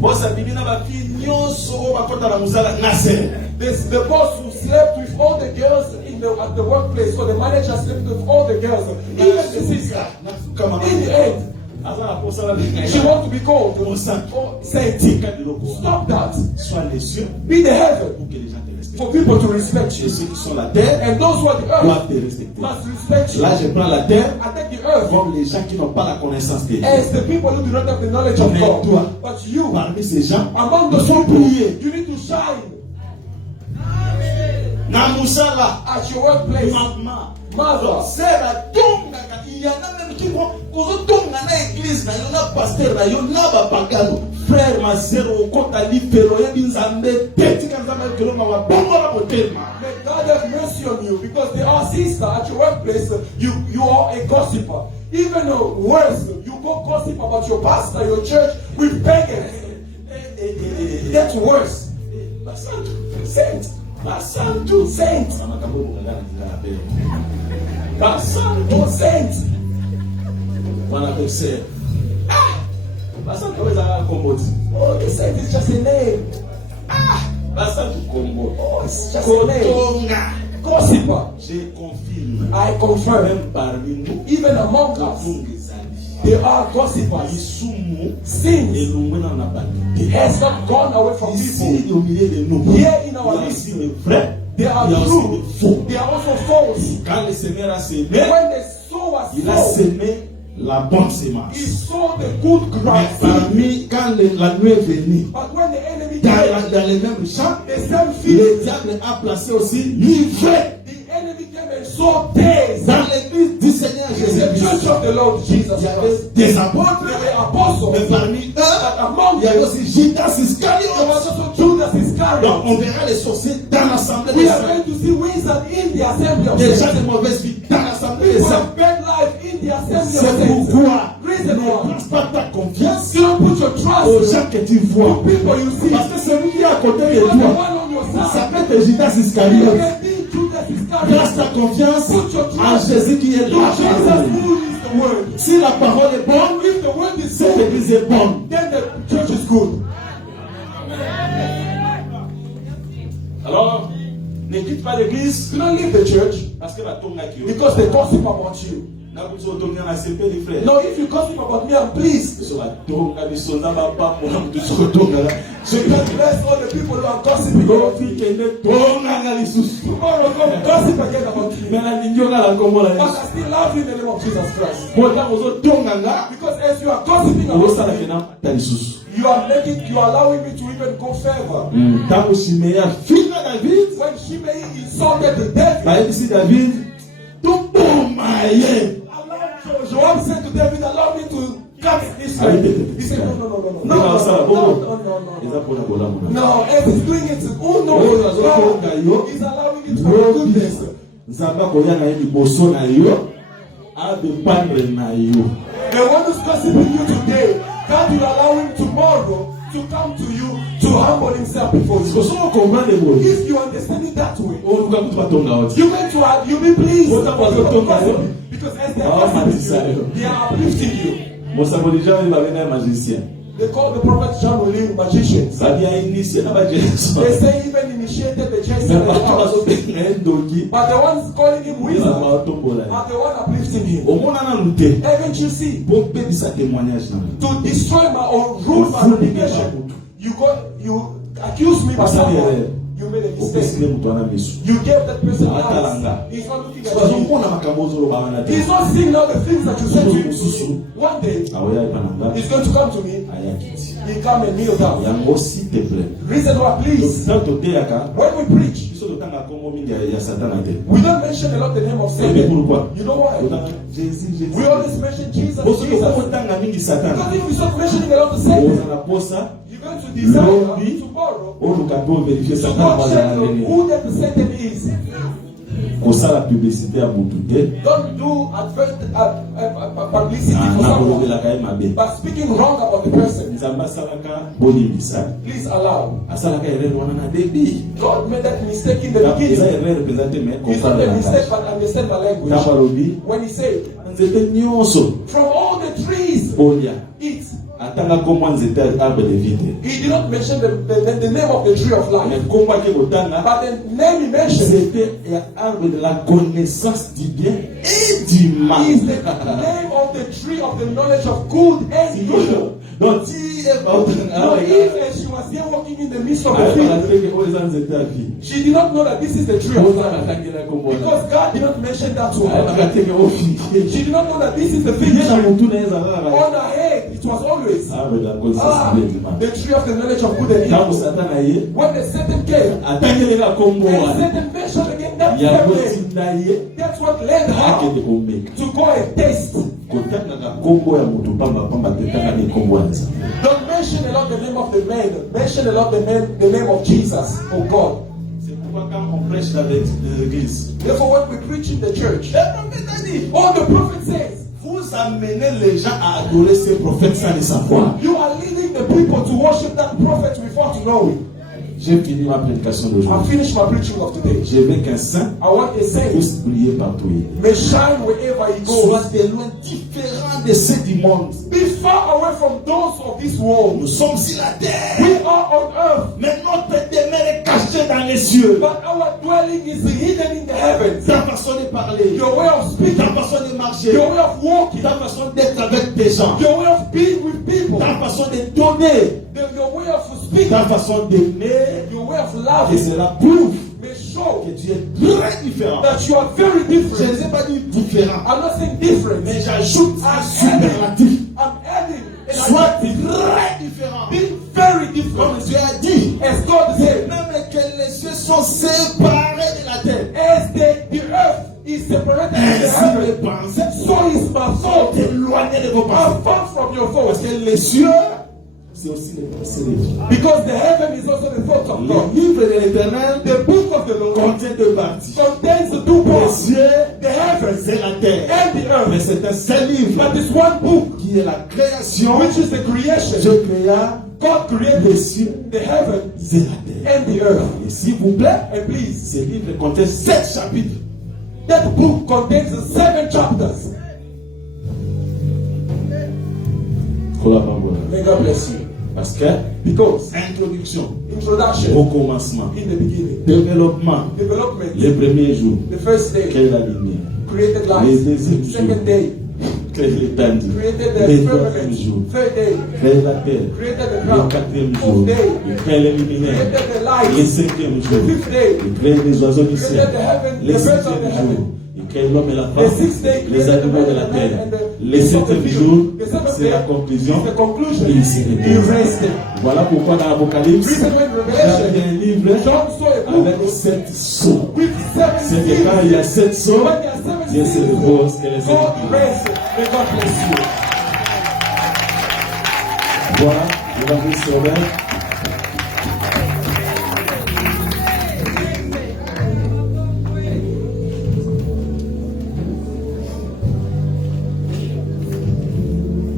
bosa bibina bafi nyonso oyo bakota na musala nase. The boss who slept with all the girls at the workplace, or the manager slept with all the girls, even the sister. In the end, she wants to be called saint. Stop that. Sois les cieux Be the heaven pour que les gens te respectent. for people to respect Et you. ceux qui sont la terre And those who are the doivent earth te respecter. must respect you. Là, je prends la terre I take the earth comme les gens qui n'ont pas la connaissance de Dieu. as the people who do not have the knowledge of Mais God. toi, But you, parmi ces gens, among il those faut people, prier. you need to shine Na musala, at your workplace. maman, Mother, sera tongaka. Il y en a même qui vont tonga na église na yo na pasteur na yo na bapagano. Frère ma sœur okota lifelo yebi nzambe te tika nzambe kelonga wa bongo na motema. may God have mercy on you, because they are sister at your workplace. You are a gossiper. Even worse, you go gossip about your pastor, your church with pagans. That's worse. Basantu, Saint, basantu, saint, makambo ngana ngana pe. Basantu, oh saint. wana pese. Ah! Basantu weza komboti. Oh, the saint is just a name. Ah! Basantu kombo. Oh, it's just a name. Kotonga. Gossiper. Je confirme. I confirm, Même parmi nous, even among us, kotonga ezali. they are gossipers. Isumu Sin elongwe na bantu. has not gone away from Ici, people. au milieu de nous, Here in our il y a midst, aussi les vrais, they are il y a aussi true. les faux. They are also false. Quand le Seigneur a semé, When the soul was il a sown, semé la bonne he semence. sowed the good Mais ground. parmi, quand la nuit est venue, But when the enemy dans, came, dans les mêmes champs, the same le field, diable a placé aussi l'ivraie the enemy came and sowed tares. dans l'église du Seigneur In the church Jésus-Christ. of the Lord Jesus Il y Christ, avait des apôtres, there were apostles, mais parmi but eux, among il y avait them, aussi Judas there was Iscariote. also Judas Donc, Iscariot. on verra les sorciers dans l'assemblée We des are saints. going to see wizards in the assembly of Des gens saints. de mauvaise vie dans l'assemblée des People saints. have bad life in the assembly of C'est saints. pourquoi Reason ne why. place pas ta confiance You don't put your aux trust gens que tu vois. in people you see. Parce que celui qui est à côté de Because the toi one on your side, s'appelle Judas you Iscariote. can be Judas Place Iscariot. ta confiance Put your en trust Jésus qui est in là. Jesus who is the word. Si la parole est bonne, If the word is cette so, église est bonne. then the church is good. Alors, ne quitte pas l'église Do not leave the church parce que la tombe qui because they gossip about you. n'a pas besoin de tomber dans la CP les frères. No, if you gossip about me, I'm pleased. Sur la tombe, la mission n'a pas pour nous tous retourner là. Je God bless all the people who are gossiping about you. Tomorrow, come gossip again about you. Mais la ligne la combo But là. I still love you in the name of Jesus Christ. Pourtant aux autres tonganga, Because as you are gossiping au about ça la me, fena talisusu. you are allowing me to even go further. Tango Shimea fina David, When Shimei insulted the David, ba ici David, tout maye. Joab said to David, allow me to cut Israel. He said, no. Eza pona bola mona. No, and he's doing it. Oh no, he's allowing it for your goodness. Nzamba koya na liboso na yo, a dépendre na yo. The one who's gossiping you today, God will allow him tomorrow to come to you to humble himself before you. Parce qu'on comprend les mots. If you understand it that way, On nous pas tonga out. you're going to have, you'll be pleased. What about the tongue? Because as they're gossiping you, they are uplifting you. Mon saboli déjà il va venir magicien. They call the prophet John William magicians. Ça vient initier na ba Jésus. They say even initiated the Jason Mais and the pas house. bazo benga ndoki. But the ones calling him Ils wizard va tombola. are the one uplifting him. Au moins na lutte. Haven't you seen? Pour payer sa témoignage na. To destroy my or ruin my reputation, you accuse me of someone. You made a Au pesi mistake. le mutwana misu. You gave that person Atalanga. eyes. He's not looking at Soit you. on a makambozo lo bana He's te. not seeing all the things that you said to him. One day, Aoya ipananga. he's going to come to me. Aya kiti. He come and kneel down. Yango s'il te plaît. Reason why, please. Donc te yaka. When we preach, Biso We don't mention a lot the name of savez Satan. pourquoi? You know why? Jésus, Jésus. We always mention Jesus, Parce que Jesus. beaucoup mingi Satan. Because if we start mentioning a lot of Satan, Ozala posa, you're going to desire Lobby. tomorrow oluka po vérifier to Satan go moi check na nini. who that Satan is. Kosala publicité à mutu te. Don't do publicity for Na someone kolobela kai mabe. by speaking wrong about the person. Nzamba salaka boni misala. Please allow. Asalaka erreur wana na début. God made that mistake in the Eza beginning. erreur représenter mais It's not comprendre a mistake, langage. but understand my language. Kama lobi, When he said, nzete nyonso from all the trees, bolia. eat. Atanga komwa nzete arbre de vie te. He did not mention the name of the tree of life. Mais komba ke botanga, But the name he mentioned c'était l'arbre de la connaissance du bien et du mal. is the name of the tree of the knowledge of good and evil. Donc, si elle va Now, Eve, as she was here walking in the midst of the field, she did not know that this is the tree of life. Because God did not mention that to her. She did not know that this is the fig tree. On her head, it was always the tree of the knowledge of good and evil. When the Satan came, and Satan mentioned again that family, that's what led her to go and taste. Don't mention a lot the name of the man. Mention a lot the name of Jesus, oh God. Therefore, when we preach in the church, all the prophet says, vous amenez les gens à adorer ces prophètes sans les savoir. you are leading the people to worship that prophet before to know it. J'ai fini ma prédication I d'aujourd'hui. finished my preaching of today. Je veux qu'un saint I want a saint puisse briller partout. may shine wherever he Soit goes. de loin différent de ceux du monde. Be far away from those of this world. Nous sommes sur la terre. We are on earth, Mais notre demeure est cachée dans les cieux. but our dwelling is hidden in the heavens. Ta façon de parler, Your way of speaking, ta façon de marcher, your way of walking, ta façon d'être avec des gens, your way of being with people, ta façon de donner, your way of speaking, ta façon d'aimer, your way of et loving cela prouve may show que tu es très différent. that you are very Je ne different. sais pas dire différent, I'm not saying different. mais j'ajoute un I'm superlatif. adding an Sois adjective. très différent. Being very Comme different. Dieu a dit, As God said, même que les cieux sont séparés de la terre. as the earth is separated from the Ainsi les heaven, pensées so is my thought éloignées de vos are pensées. far from your Parce thoughts. que les cieux, c'est aussi les pensées de Dieu. Because the heaven is also the thoughts of God. Le livre de l'Éternel The book of the Lord contient deux parties. contains the two Les parts, cieux, the heavens c'est la terre. and the Mais earth. c'est un seul livre But it's one book, qui est la création. which is the creation. Dieu créa God les created cieux the heaven et la terre. and the earth. Et s'il vous plaît, And please, ce livre contient 7 chapitres. that book contains 7 chapters. May God bless you. Parce que, Because introduction, au introduction commencement, in the beginning, développement, development, les premiers jours, the first day créer la lumière, created les light, deuxièmes jours, second day créer l'étendue, created les the troisième jour, firmament, third day créer la terre, created the le ground, quatrième jour, fourth day créer les luminaires, created the le light, cinquième the jour, fifth day créer les oiseaux du ciel, created the heaven, le the birds of sixième the jour, heaven. il crée l'homme et la The femme, sixth day les created the animaux de man la and terre. the Le beasts of the septième field. jour, The seventh c'est day la conclusion. is the conclusion. Et il s'est He reposé. rested. Voilà pourquoi dans l'Apocalypse, Reason when il y a Revelation, un livre John saw a book avec 7 sceaux. with 7 C'est que quand il y a seals. 7 sceaux, When there are 7 Dieu se seals, repose que les God écritures. rests. May God bless you. Voilà, nous avons sur l'air.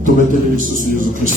Tumetemilisi Yesu Kristo.